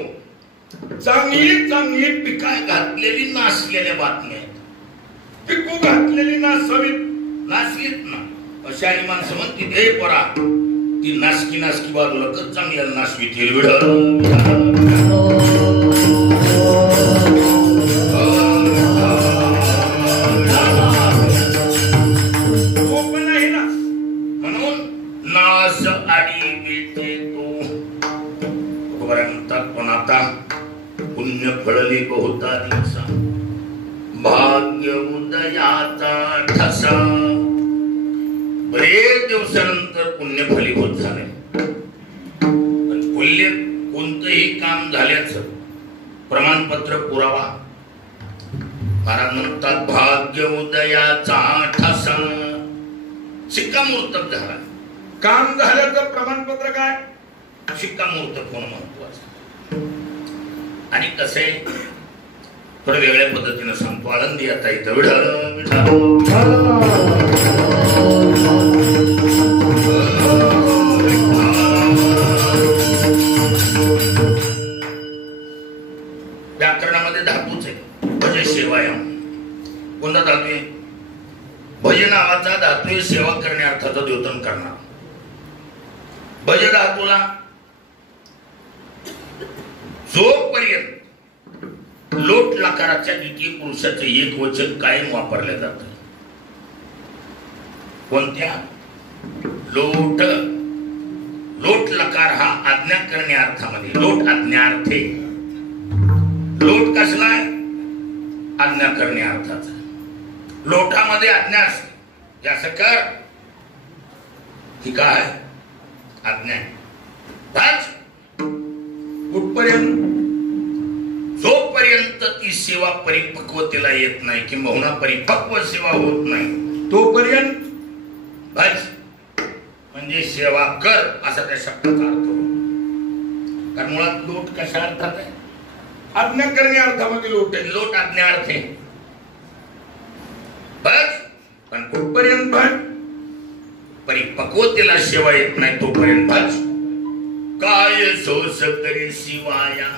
चांगली चांगली पिकाय घातलेली नासलेल्या बातम्या पिकू घातलेली नासावीत नासलीत ना अशा आणि माणसं म्हणते हे परा ती नासकी नासकी बाजूला तर चांगल्याला नासवीत येईल म्हणून नास आडी वेचेतो म्हणतात पण आता पुण्य फळले बहुता दिवसा भाग्य उदयाचा ठसा बरेच दिवसानंतर पुण्य फलीभूत झाले पण पुण्य कोणतंही काम झाल्याचं प्रमाणपत्र पुरावा महाराज म्हणतात भाग्य उदयाचा ठसा शिक्कामोर्तब झाला काम झाल्याचं प्रमाणपत्र काय शिक्कामोर्तब होणं महत्वाचं आणि कसे थोडं वेगळ्या पद्धतीनं सांगतो आळंदी आता इथं व्याकरणामध्ये धातूच आहे भज सेवायाम कोणता धातू आहे भज नावाचा धातू सेवा करणे अर्थाचं द्योतन करणार भज धातूला जोपर्यंत लोट लकाराच्या द्वितीय पुरुषाचे एक वचन कायम वापरले जात. कोणत्या? लोट. लोट लकार हा आज्ञा करण्या अर्थामध्ये, लोट आज्ञार्थे. लोट कसला आहे? आज्ञा करण्या अर्थाचा. लोटामध्ये आज्ञा असते, असं कर, ही काय आज्ञा. कुठपर्यंत? जोपर्यंत ती सेवा परिपक्वतेला येत नाही किंवा परिपक्व सेवा होत नाही तोपर्यंत भज म्हणजे सेवा कर असा त्या शब्दाचा अर्थ होतो. कारण मुळात लोट कशा अर्थात आहे? आज्ञा करण्या अर्थामध्ये लोट आहे. लोट आज्ञा अर्थ आहे. भज पण कुठपर्यंत भज? परिपक्वतेला सेवा येत नाही तोपर्यंत भज. काय सोस करी शिवाया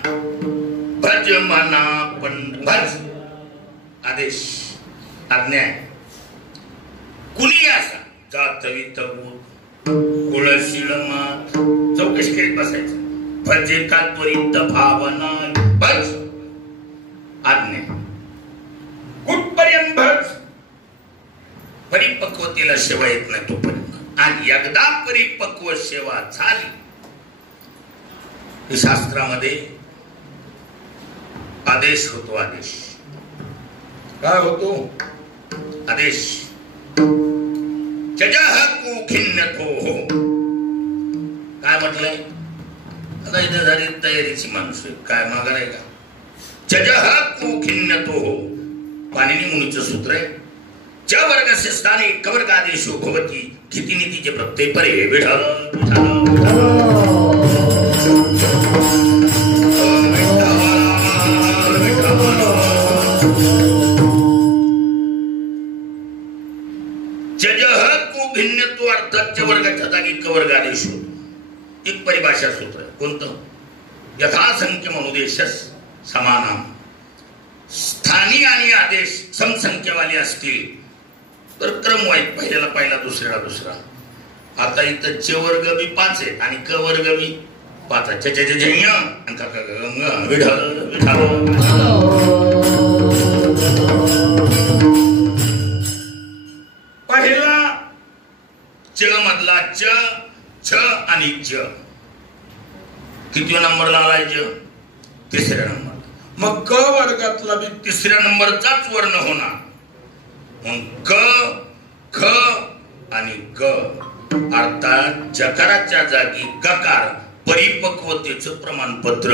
भज मना पण भज. आदेश, आज्ञा आहे. कुणी असा जातवित कुळशीळ मात चौकशी करीत बसायचं. भजे का त्वरित भावना भज. आज्ञा. कुठपर्यंत भज? परिपक्वतेला सेवा येत नाही तोपर्यंत. आणि एकदा परिपक्व सेवा झाली, शास्त्रामध्ये आदेश होतो. आदेश काय होतो? आदेश. जजः कुखिन्नतो हो. काय म्हटलंय? आता इथे झाली तयारीची माणूस काय मागा नाही का? जजः कुखिन्नतो हो. पाणिनी मुनीचं सूत्र आहे. च वर्गस्य स्थाने कवर्गादेशो भवति किती नीतीचे प्रत्यय परे विठल जजः को भिन्नत्व अर्थात च वर्गाच्या जागी कवर्गादेश होतो. एक परिभाषा सूत्र आहे. कोणतं? यथासंख्य मनुदेशस समानाम. स्थानी आणि आदेश समसंख्यवाले असतील तर क्रम वाईट, पहिल्याला पहिला, दुसऱ्याला दुसरा. आता इथं च वर्ग बी 5 आहेत आणि क वर्ग बी 5 आहेत. पहिला च मधला च, छ आणि च किती नंबरला आलाय? च तिसऱ्या नंबर. मग क वर्गातला बी तिसऱ्या नंबरचाच वर्ण होणार. मग क, ख आणि ग अर्थात जकाराच्या जागी गकार परिपक्वतेचं प्रमाणपत्र.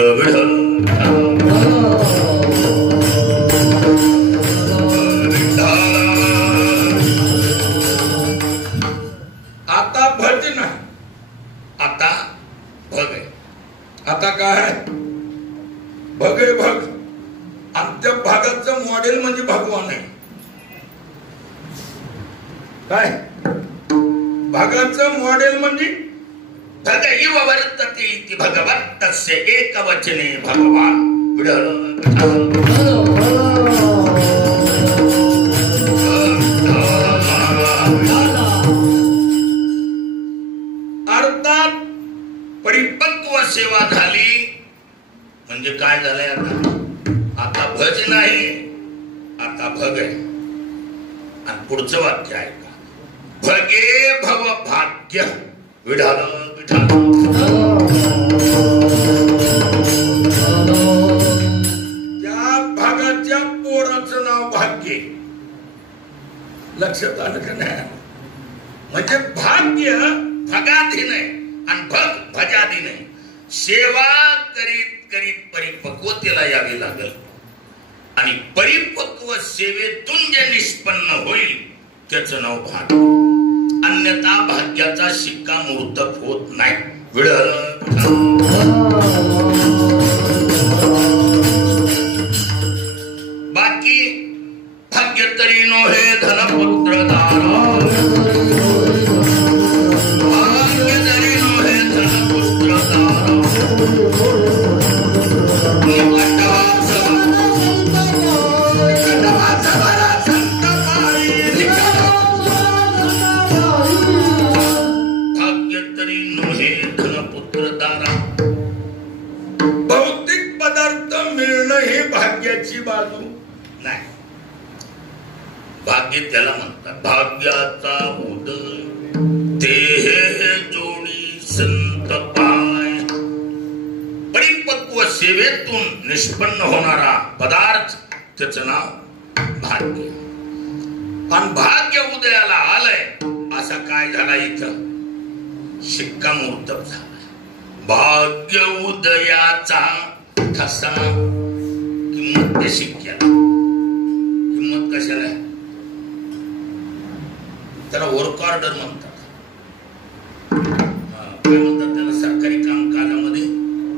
आता भज नाही, आता भग आहे. आता काय आहे? भग आहे. भग. आणि त्या भागाचं मॉडेल म्हणजे भगवान आहे. काय? भागाचं मॉडेल म्हणजे भग इव वर्तते इति भगवत् तस्य एकवचने भगवान. अर्थात परिपक्व सेवा झाली म्हणजे काय झालंय? आता भज नाही, आता भग आहे. आणि पुढचं वाक्य आहे का? भगे भव भाग्य विढाल विढाल. त्या भागाच्या पोराचं नाव भाग्य. लक्षात आलं का नाही? म्हणजे भाग्य भगाधीन आहे आणि भग भजाधीन आहे. सेवा करीत करीत परिपक्वतेला यावी लागल आणि परिपक्व सेवेतून जे निष्पन्न होईल त्याचं नाव भाग्य. अन्यथा भाग्याचा शिक्कामोर्तब होत नाही. बाकी भाग्य तरी नोहे धनपुत्र दारा. भाग्य तरी नोहे धनपुत्र दारा. भाग्य तरी नोहे धन दारा. भौतिक पदार्थ मिळणं हे भाग्याची बाजू नाही. भाग्य त्याला म्हणतात. भाग्याचा उदय ते जोडी संत पाय. परिपक्व सेवेतून निष्पन्न होणारा पदार्थ त्याचं नाव भाग्य. पण भाग्य उदयाला आलंय असा काय झाला इथं शिक्कामोर्तब झाला. भाग्य उदयाचा ठसा. किंमत त्या शिक्क्याला. किंमत कशाला आहे? त्याला वर्क ऑर्डर म्हणतात. काय म्हणतात त्याला? सरकारी कामकाजामध्ये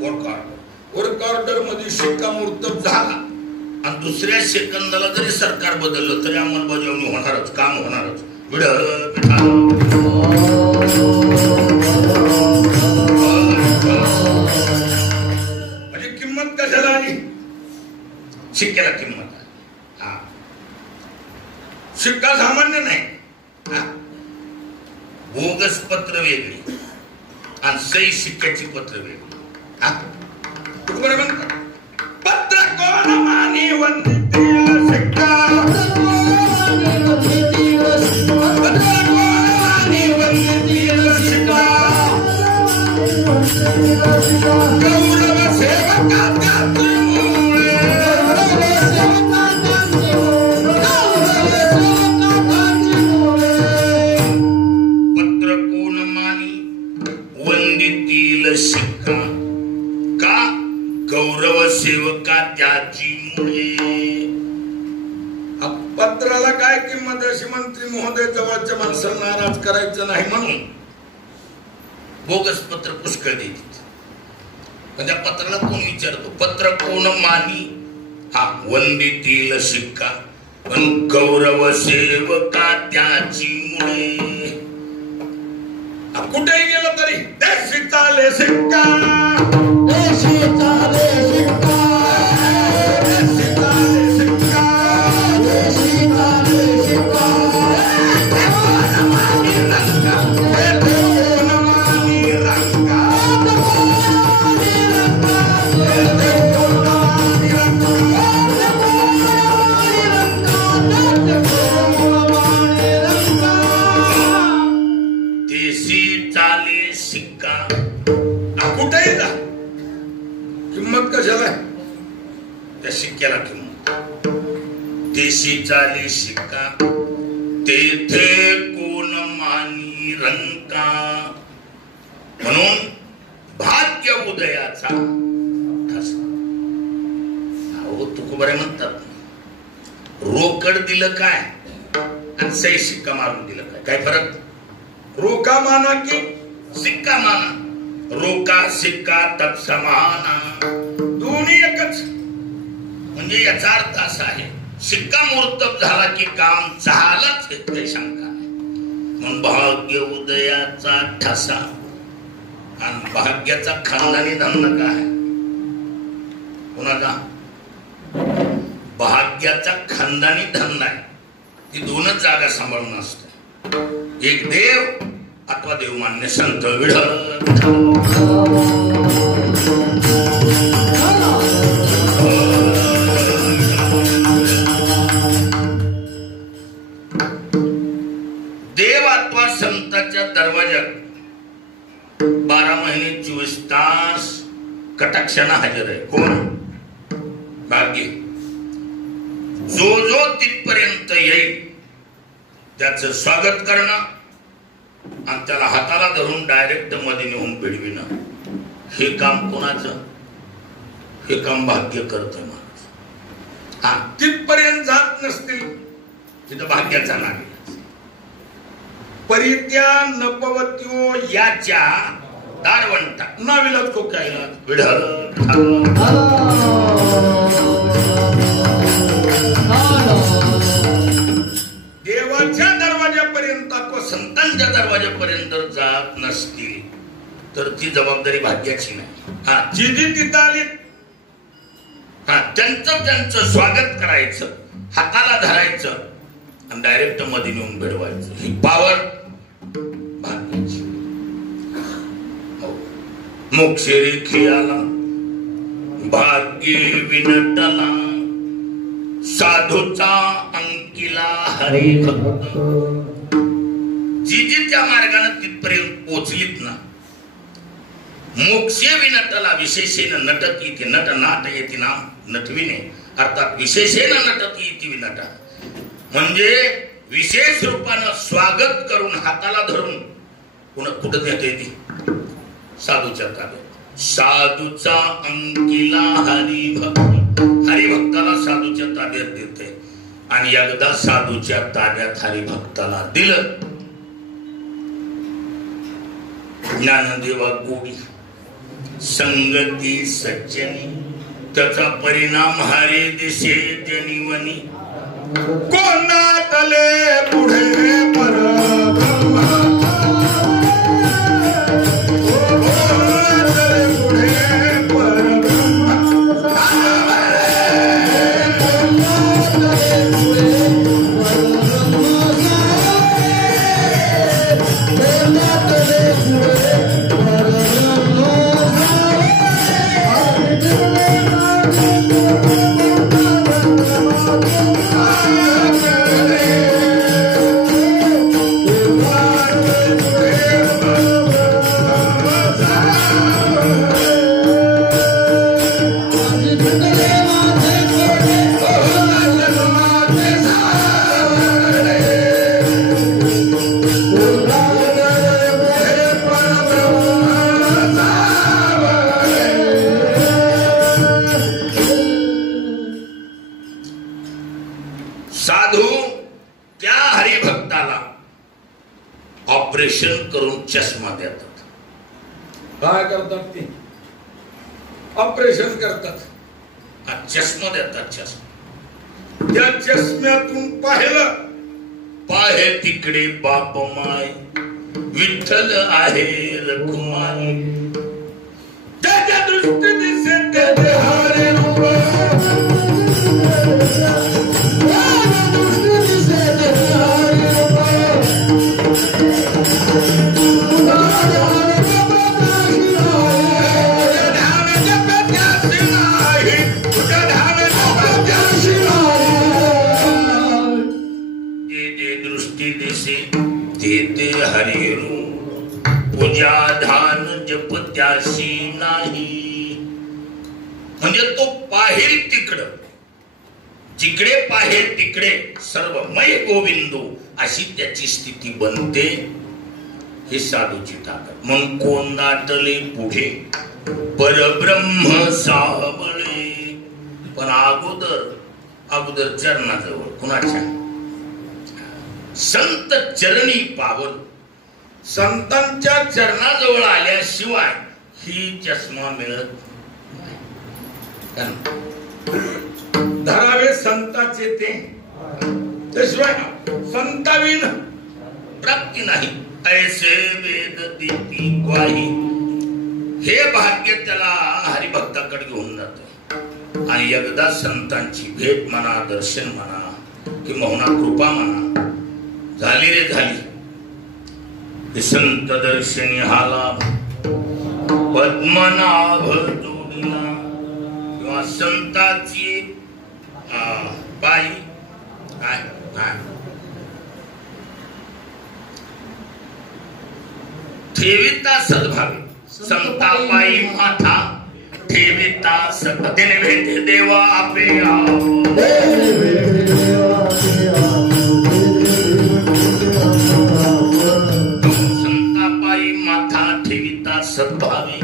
वर्क ऑर्डर. वर्क ऑर्डर मध्ये शिक्कामोर्तब झाला आणि दुसऱ्या सेकंदाला जरी सरकार बदललं तरी अंमलबजावणी होणारच. काम होणारच. म्हणजे किंमत कशाला आली? शिक्क्याला किंमत आली. हा शिक्का सामान्य नाही. बोगस पत्र वेगळी आणि सही शिक्क्याची पत्र वेगळी. बरोबर म्हणतात. पत्र कोण मानी वंदितील शिक्का. पत्र कोण मानी वंदितील शिक्का. गौरव सेवकाची मुळे. पत्र कोण मानी वंदितील शिक्का. का? गौरव सेवका त्याची मुळे. पत्राला काय किंमत? अशी मंत्री महोदय जवळच्या माणसांना नाराज करायचं नाही म्हणून बोगस पत्र पुष्कळ देतात. पण त्या पत्राला कोण विचारतो? पत्र कोण मानी. हा वंदितील शिक्का. पण गौरव सेवका त्याची मुळे. कुठेही गेलो तरी देशी चाले शिक्का. देशी चाले शिक्का. देशी चाले शिक्का. देशी चाले शिक्का. कोण मानी रंगा. कोण मानी रंगा. देशी चाले शिक्का. कुठेही जा किंमत कशाला? त्या शिक्क्याला किंमत. देशी चाले शिक्का. तेथे कोण मानी रंका. म्हणून भाग्य उदयाचा ठसा. अहो तुकोबारे म्हणतात रोकड दिलं काय आणि सही शिक्का मारून दिलं काय. काय फरक? रोका माना की सिक्का माना. रोका सिक्का तत्समाना. दोन्ही एकच. म्हणजे याचा अर्थ असा आहे शिक्कामोर्तब झाला की काम झालंच. काही शंका नाही. म्हणून भाग्य उदयाचा ठसा. आणि भाग्याचा खानदानी धंदा काय? कोणाचा? भाग्याचा खानदानी धंदा आहे. ती दोनच जागा सांभाळून असते. एक देव अथवा देवमान्य संत. देव अथवा संतांच्या दरवाजात 12 महिने 24 तास कटाक्षाने हजर आहे. कोण? भाग्य. जो जो तिथपर्यंत येईल त्याचं स्वागत करणं आणि त्याला हाताला धरून डायरेक्ट मध्ये नेऊन भिडविणं हे काम कोणाचं? हे काम भाग्य करतं. हा तिथपर्यंत जात नसतील तिथं भाग्याचा नाग. परित्या नपवत्यो याच्या दारवंटा नाविलात कोकायला विढळ. देवाच्या दरवाजापर्यंत अथवा संतांच्या दरवाजापर्यंत जात नसतील तर ती जबाबदारी भाग्याची नाही. हा जिथे तिथं आली हा त्यांचं स्वागत करायचं, हाताला धरायचं आणि डायरेक्ट मध्ये नेऊन भिडवायचं. ही पावर भाग्याची. मोक्षे रेखियाला भाग्य विनटला साधूचा अंकिला हरिभक्त. जी जी त्या मार्गाने तिथपर्यंत पोहोचलीत ना, मोक्षे विनटला विशेषेन नटती ते नट नाट येते नाम नटविने, अर्थात विशेषेन नटती इति विनटा, म्हणजे विशेष रूपानं स्वागत करून हाताला धरून पुन्हा कुठं नेते ती साधूच्या ताब्यात. साधूचा अंकिला हरिभक्त, हरिभक्ताला साधूच्या ताब्यात देते. आणि एकदा साधूच्या ताब्यात हरिभक्ताला दिलं, ज्ञानदेवा गोडी संगती सज्जनी, त्याचा परिणाम हरे दिशे जनिवनी. कोणातले पुढे परब्रह्म, कोणातले पुढे परब्रह्म, ऑपरेशन करून चष्मा देतात. काय करतात ते? ऑपरेशन करतात, चष्मा देतात. चष्मा, त्या चष्म्यातून पाहिलं, पाहे तिकडे बाप माय विठ्ठल आहे रखुमाई, त्याच्या दृष्टी दिसे त्याचे हरे रूप, हरिरू पूजा धान जप त्याशी नाही. म्हणजे तो पाहेल तिकडं, जिकडे पाहेल तिकडे सर्वमय गोविंदो, अशी त्याची स्थिती बनते. हे साधूची ताकद. म्हणून कोण दाटले पुढे परब्रह्म साबळे. पण अगोदर चरणाजवळ कुणाच्या? संत चरणी पावन, संतांच्या चरणाजवळ आल्याशिवाय ही चष्मा मिळत धरावे संताचे ते, त्याशिवाय संताविन प्राप्ती नाही. ऐसे वेद देती ग्वाही, हे भाग्य त्याला हरिभक्ताकडे घेऊन जात. आणि एकदा संतांची भेट म्हणा, दर्शन म्हणा किंवा कृपा म्हणा झाली रे झाली. संत दर्शनी हाला पद्मनाभ जोडीला, किंवा संताची पायी ठेविता सद्भावे, संता पायी माथा ठेविता सद्भावे. भेट देवा आपे सद्भावे,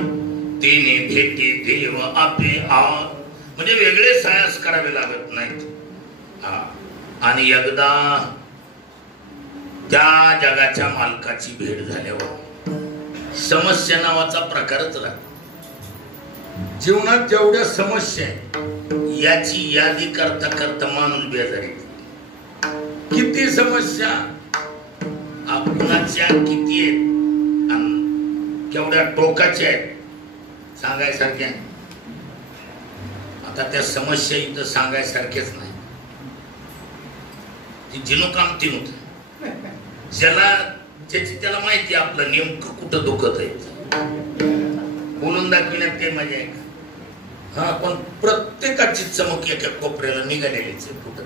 तेने भेटे देव आपे आत. म्हणजे वेगळे सायास करावे लागत नाहीत. आणि एकदा त्या जगाच्या मालकाची भेट झाल्यावर समस्या नावाचा प्रकारच राहतो. जीवनात जेवढ्या समस्या याची यादी करता करता माणूस बेजारी. किती समस्या, कुणाच्या किती आहेत, केवढ्या टोकाच्या आहेत, सांगायसारख्या. आता त्या समस्या इथं सांगायसारख्याच नाही. जिनो काम तीन होत, ज्याला ज्याची त्याला माहिती आपलं नेमकं कुठं दुखत आहे. बोलून बोलून दाखविण्यात काही मजा आहे का? हा, पण प्रत्येकाची चमक एका कोपऱ्याला निघालेलीच आहे. कुठं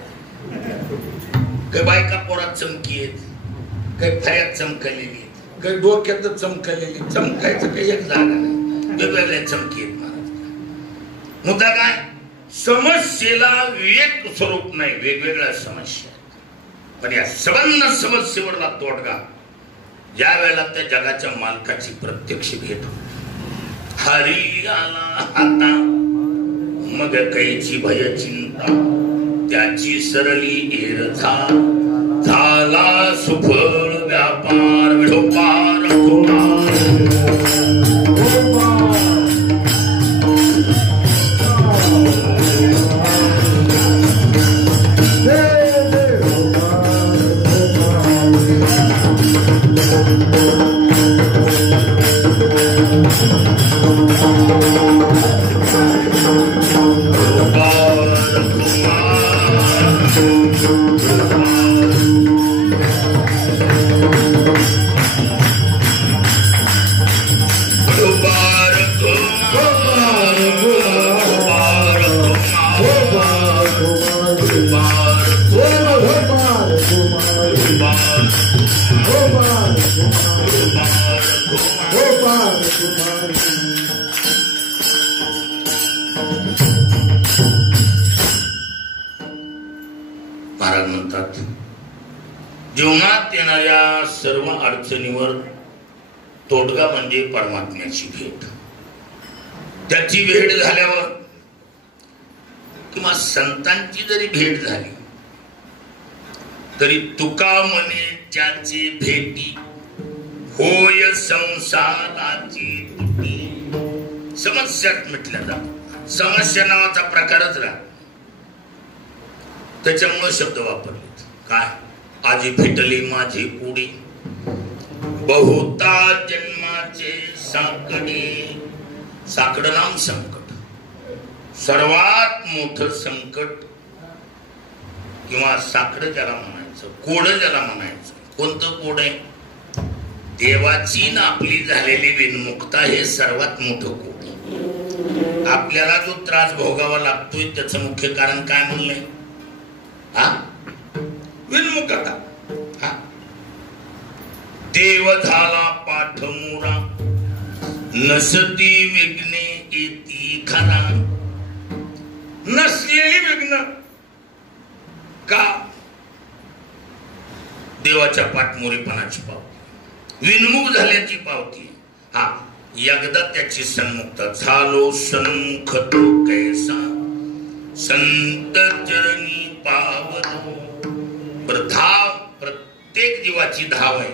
काही बायका पोरात चमकी आहेत, काही फळ्यात चमकलेली आहेत, काही डोक्यात चमकलेली. चमकायचं काही एक जागा नाही, वेगवेगळ्या चमकी आहेत महाराज. मुद्दा काय? समस्येला एक स्वरूप नाही, वेगवेगळ्या समस्या. पण या संबंध समस्येवरला तोडगा ज्या वेळेला त्या जगाच्या मालकाची प्रत्यक्ष भेट हरी आला आता मग कैची भय चिंता त्याची सरली एर झाला सुफळ व्यापार विढोपार महाराज म्हणतात, जीवनात येणाऱ्या सर्व अडचणीवर तोडगा म्हणजे परमात्म्याची भेट. त्याची भेट झाल्यावर किंवा संतांची जरी भेट झाली तरी तुका म्हणे ज्याची भेटी होय संसाराची तुटी. समस्यात मिटल्या जात. समस्या नावाचा प्रकारच राहत, त्याच्यामुळे शब्द वापरले. काय? आजी फिटली माझी पुडी बहुता जन्माचे साकडे. साकडं नाम संकट. सर्वात मोठं संकट किंवा साकडं ज्याला म्हणायचं, कोड ज्याला म्हणायचं. कोणतं कोड आहे? देवाची ना आपली झालेली विनमुक्ता हे सर्वात मोठं कोड. आपल्याला जो त्रास भोगावा लागतोय त्याचं मुख्य कारण काय म्हणलंय? हा, विनमुखता. हा, देव झाला पाठमोरा नसती विघ्ने येती खरा. नसलेली विघ्न का? देवाच्या पाठमोरीपणाची पावती, विनमुख झाल्याची पावती. हा, एकदा त्याची सन्मुक्ता झालो सन्मुख तो कैसा संत चरणी पावलो. धाव प्रत्येक जीवाची धाव आहे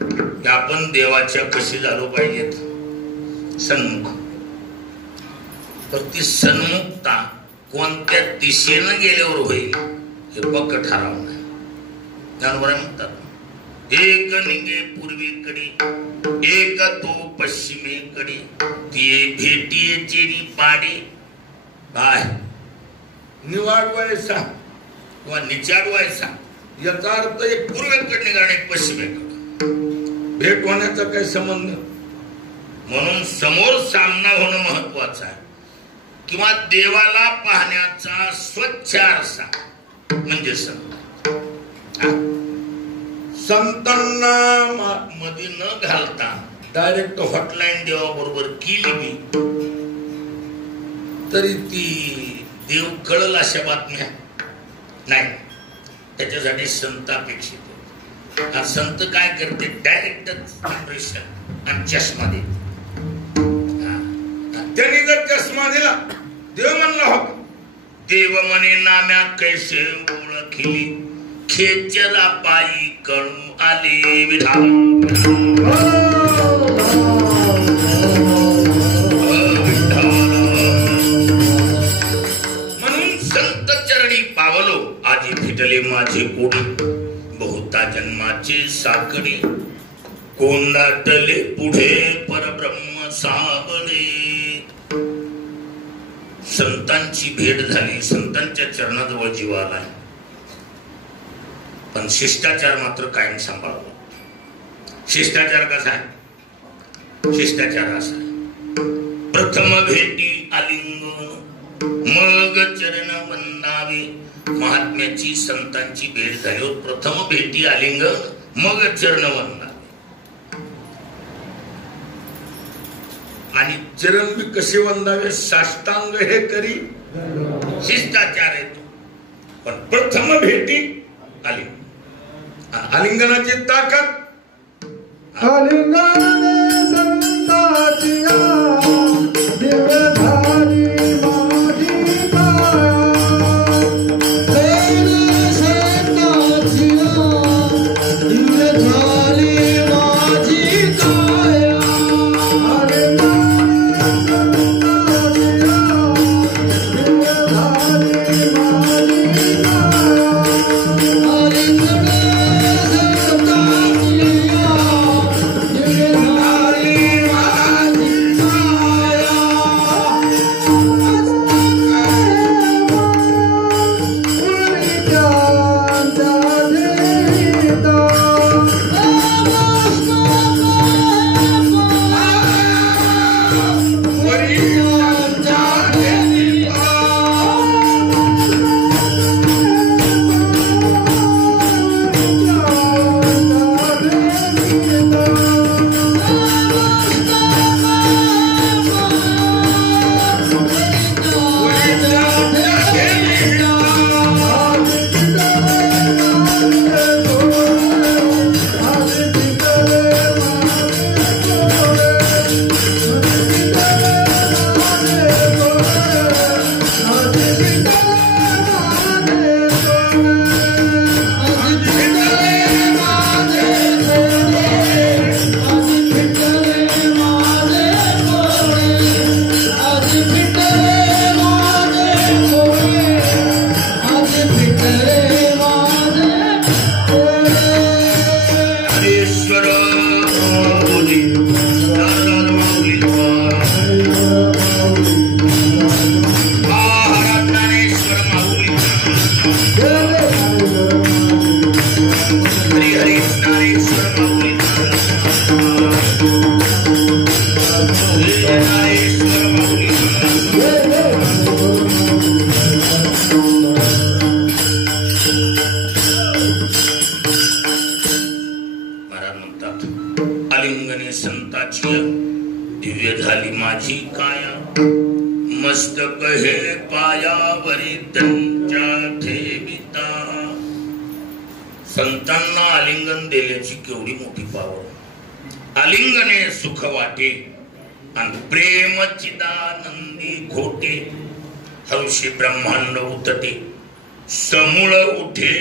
की आपण देवाच्या कशी झालो पाहिजेत, सन्मुख. तर ती सन्मुखता कोणत्या दिशेनं गेल्यावर होईल हे पक्क ठराव नाही. ज्ञानोबा म्हणतात, एक निघे पूर्वेकडे एक तो पश्चिमेकडे ती भेटीची पाडी. काय? निवाडवायचा किंवा निचाडवायचा. याचा अर्थ एक पूर्वेकडे निघाणे पश्चिमेकडे. भेट होण्याचा काही संबंध. म्हणून समोर सामना होणं महत्वाचं आहे. किंवा देवाला पाहण्याचा स्वच्छ आरसा म्हणजे संत. संतांना मध्ये न घालता डायरेक्ट हॉटलाईन देवाबरोबर केली मी तरी ती देव कळल अशा बातम्या नाही. त्याच्यासाठी संत अपेक्षित. हा संत काय करते? डायरेक्टच इंप्रेशन आणि चष्मा देते. त्यांनी जर चष्मा दिला, देव म्हणला हो, देव म्हणे नाम्या कैसे ओळखली खेचला पायी कळू आले विधान. म्हणून संत चरणी पावलो आजी फिटले माझे कोडी बहुता जन्माचे साकडी कोंडाटले पुढे परब्रह्म साबळे. संतांची भेट झाली, संतांच्या चरणाजवळ जीव आलाय, पण शिष्टाचार मात्र कायम सांभाळला. शिष्टाचार कसा आहे? शिष्टाचार असा आहे, प्रथम भेटी आलिंगन मग चरण वंदावे. महात्म्याची संतांची भेट झाल्यावर प्रथम भेटी आलिंगन मग चरण वंदावे. आणि चरण बी कसे वंदावे? साष्टांग हे करी शिष्टाचार येतो. पण प्रथम भेटी आलिंगन. आलिंगनाची ताकद आलिंगने संताचिया दिव्य झाली माझी काया. संताचिया दिव्य झाली माझी काया. दिव्य झाली माझी काया. मस्तक हे पायावरी त्यांच्या ठेविता. संतांना आलिंगन देण्याची केवढी मोठी पावर. आलिंगने सुख वाटे आणि प्रेम चिदानंदी घोटे. हौशी ब्रह्मांड उतटे समूळ उठे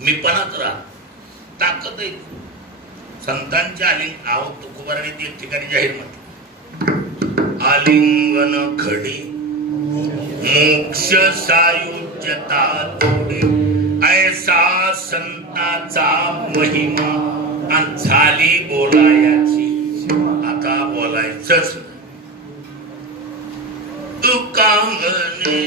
मीपणात राहा. ताकद आहे संतांच्या आलिंग आहो. तुकोबाराने एक ठिकाणी जाहीर म्हटलं, आलिंगन खडी मोक्ष सायुज्यता तोडे. ऐसा संताचा महिमा आणि झाली बोलायाची. आता बोलायचंच. तुका म्हणे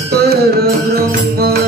परब्रह्म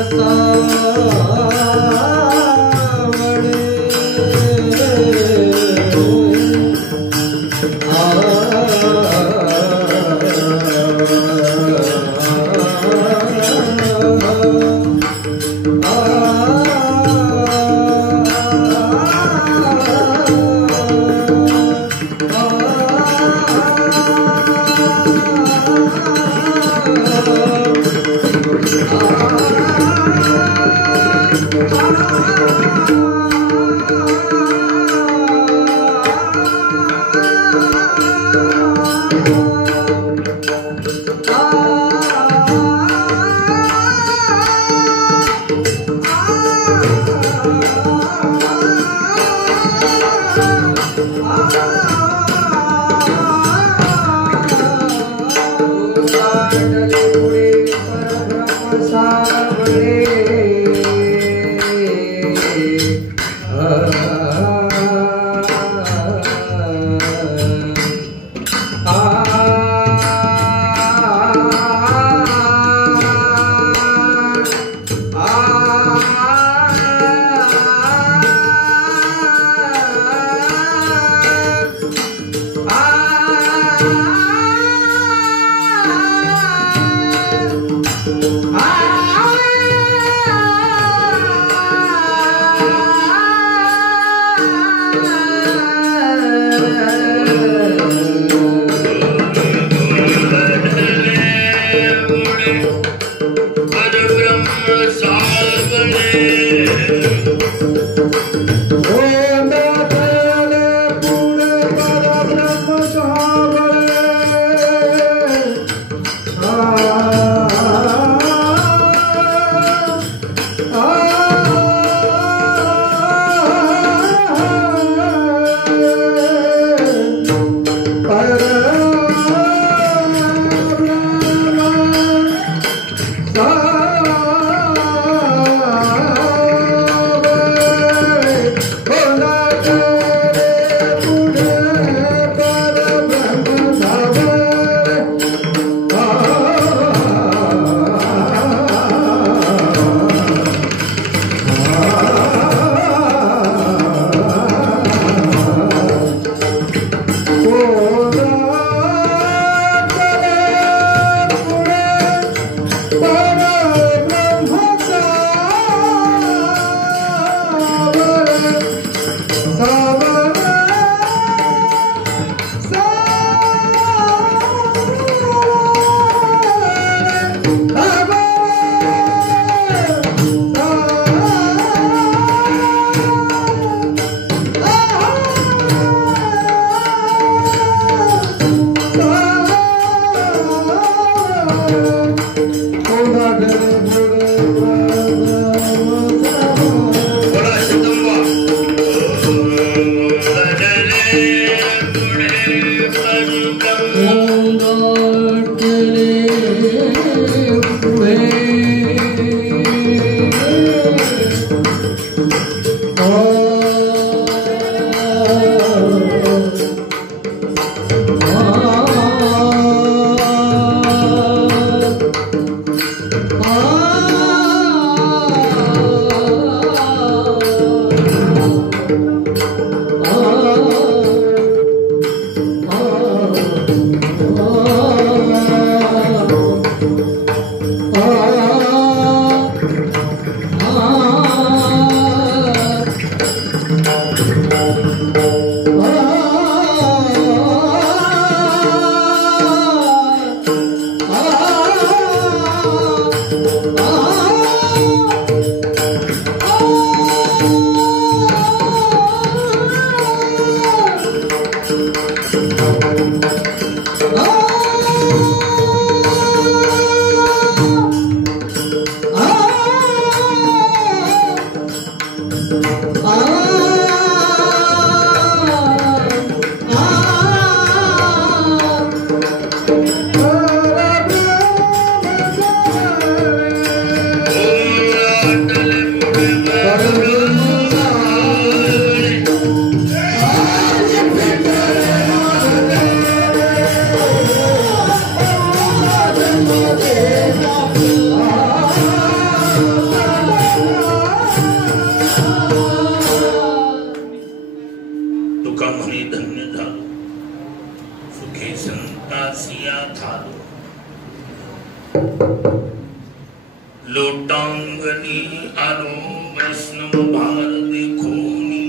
लोटांगणी आलो वैष्णव भारत खोनी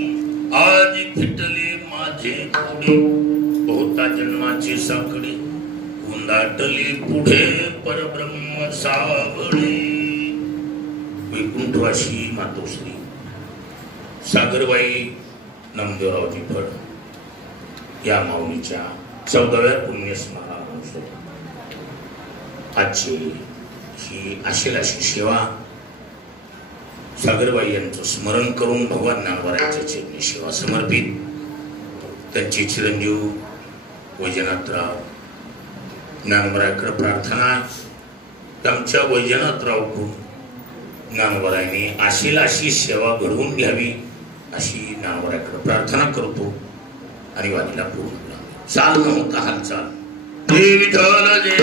आज फिटले माझे पुढे होता जन्माची साखळी गुंडाटली पुढे परब्रह्म सावळे विठवाशी मातोश्री सागरबाई नामदेवरावजी फड या माऊलीच्या 14व्या पुण्यस्मरणानुसार आजची ही असेल अशी सेवा सागरबाई यांचं स्मरण करून भगवान ज्ञानोबरायांच्या चरणी सेवा समर्पित. त्यांची चिरंजीव वैजनाथराव ज्ञानोबरायाकडे प्रार्थना. आमच्या वैजनाथरावकडून ज्ञानोबरायांनी असेल अशी सेवा घडवून घ्यावी अशी ज्ञानोबरायाकडे प्रार्थना करतो आणि वाणीला पूर्ण चाल न होता हालचाल. जय विठ्ठल जय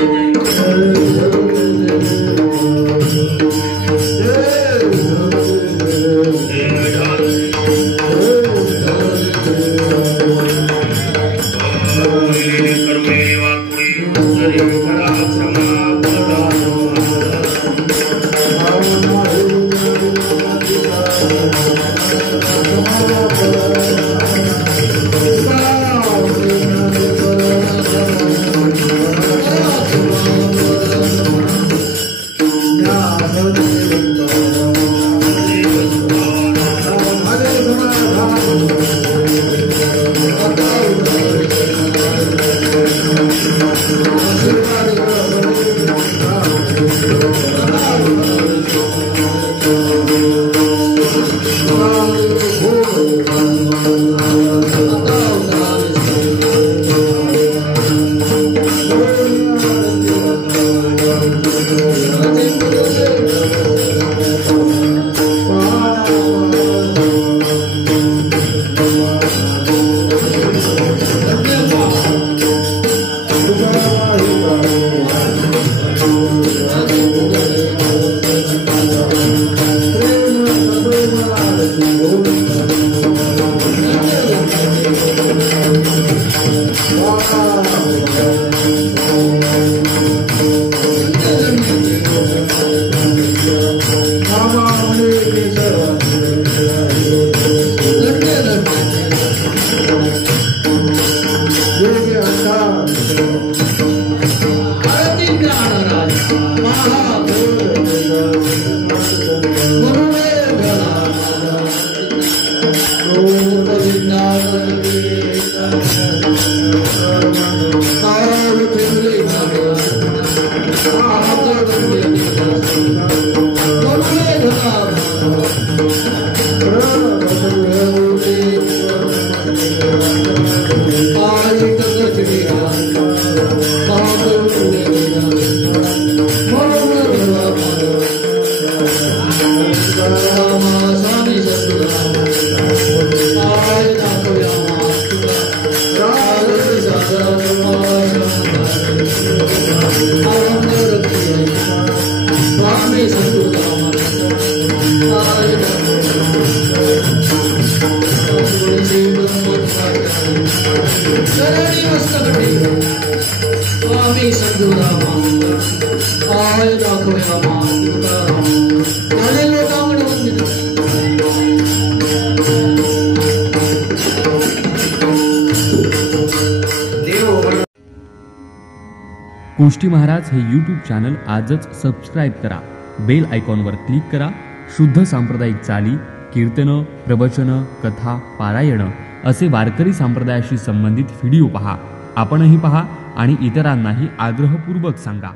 गोष्टी महाराज हे यूट्यूब चॅनल आजच सबस्क्राईब करा. बेल आयकॉनवर क्लिक करा. शुद्ध सांप्रदायिक चाली, कीर्तनं, प्रवचनं, कथा, पारायणं असे वारकरी संप्रदायाशी संबंधित व्हिडिओ पहा. आपणही पहा आणि इतरांनाही आग्रहपूर्वक सांगा.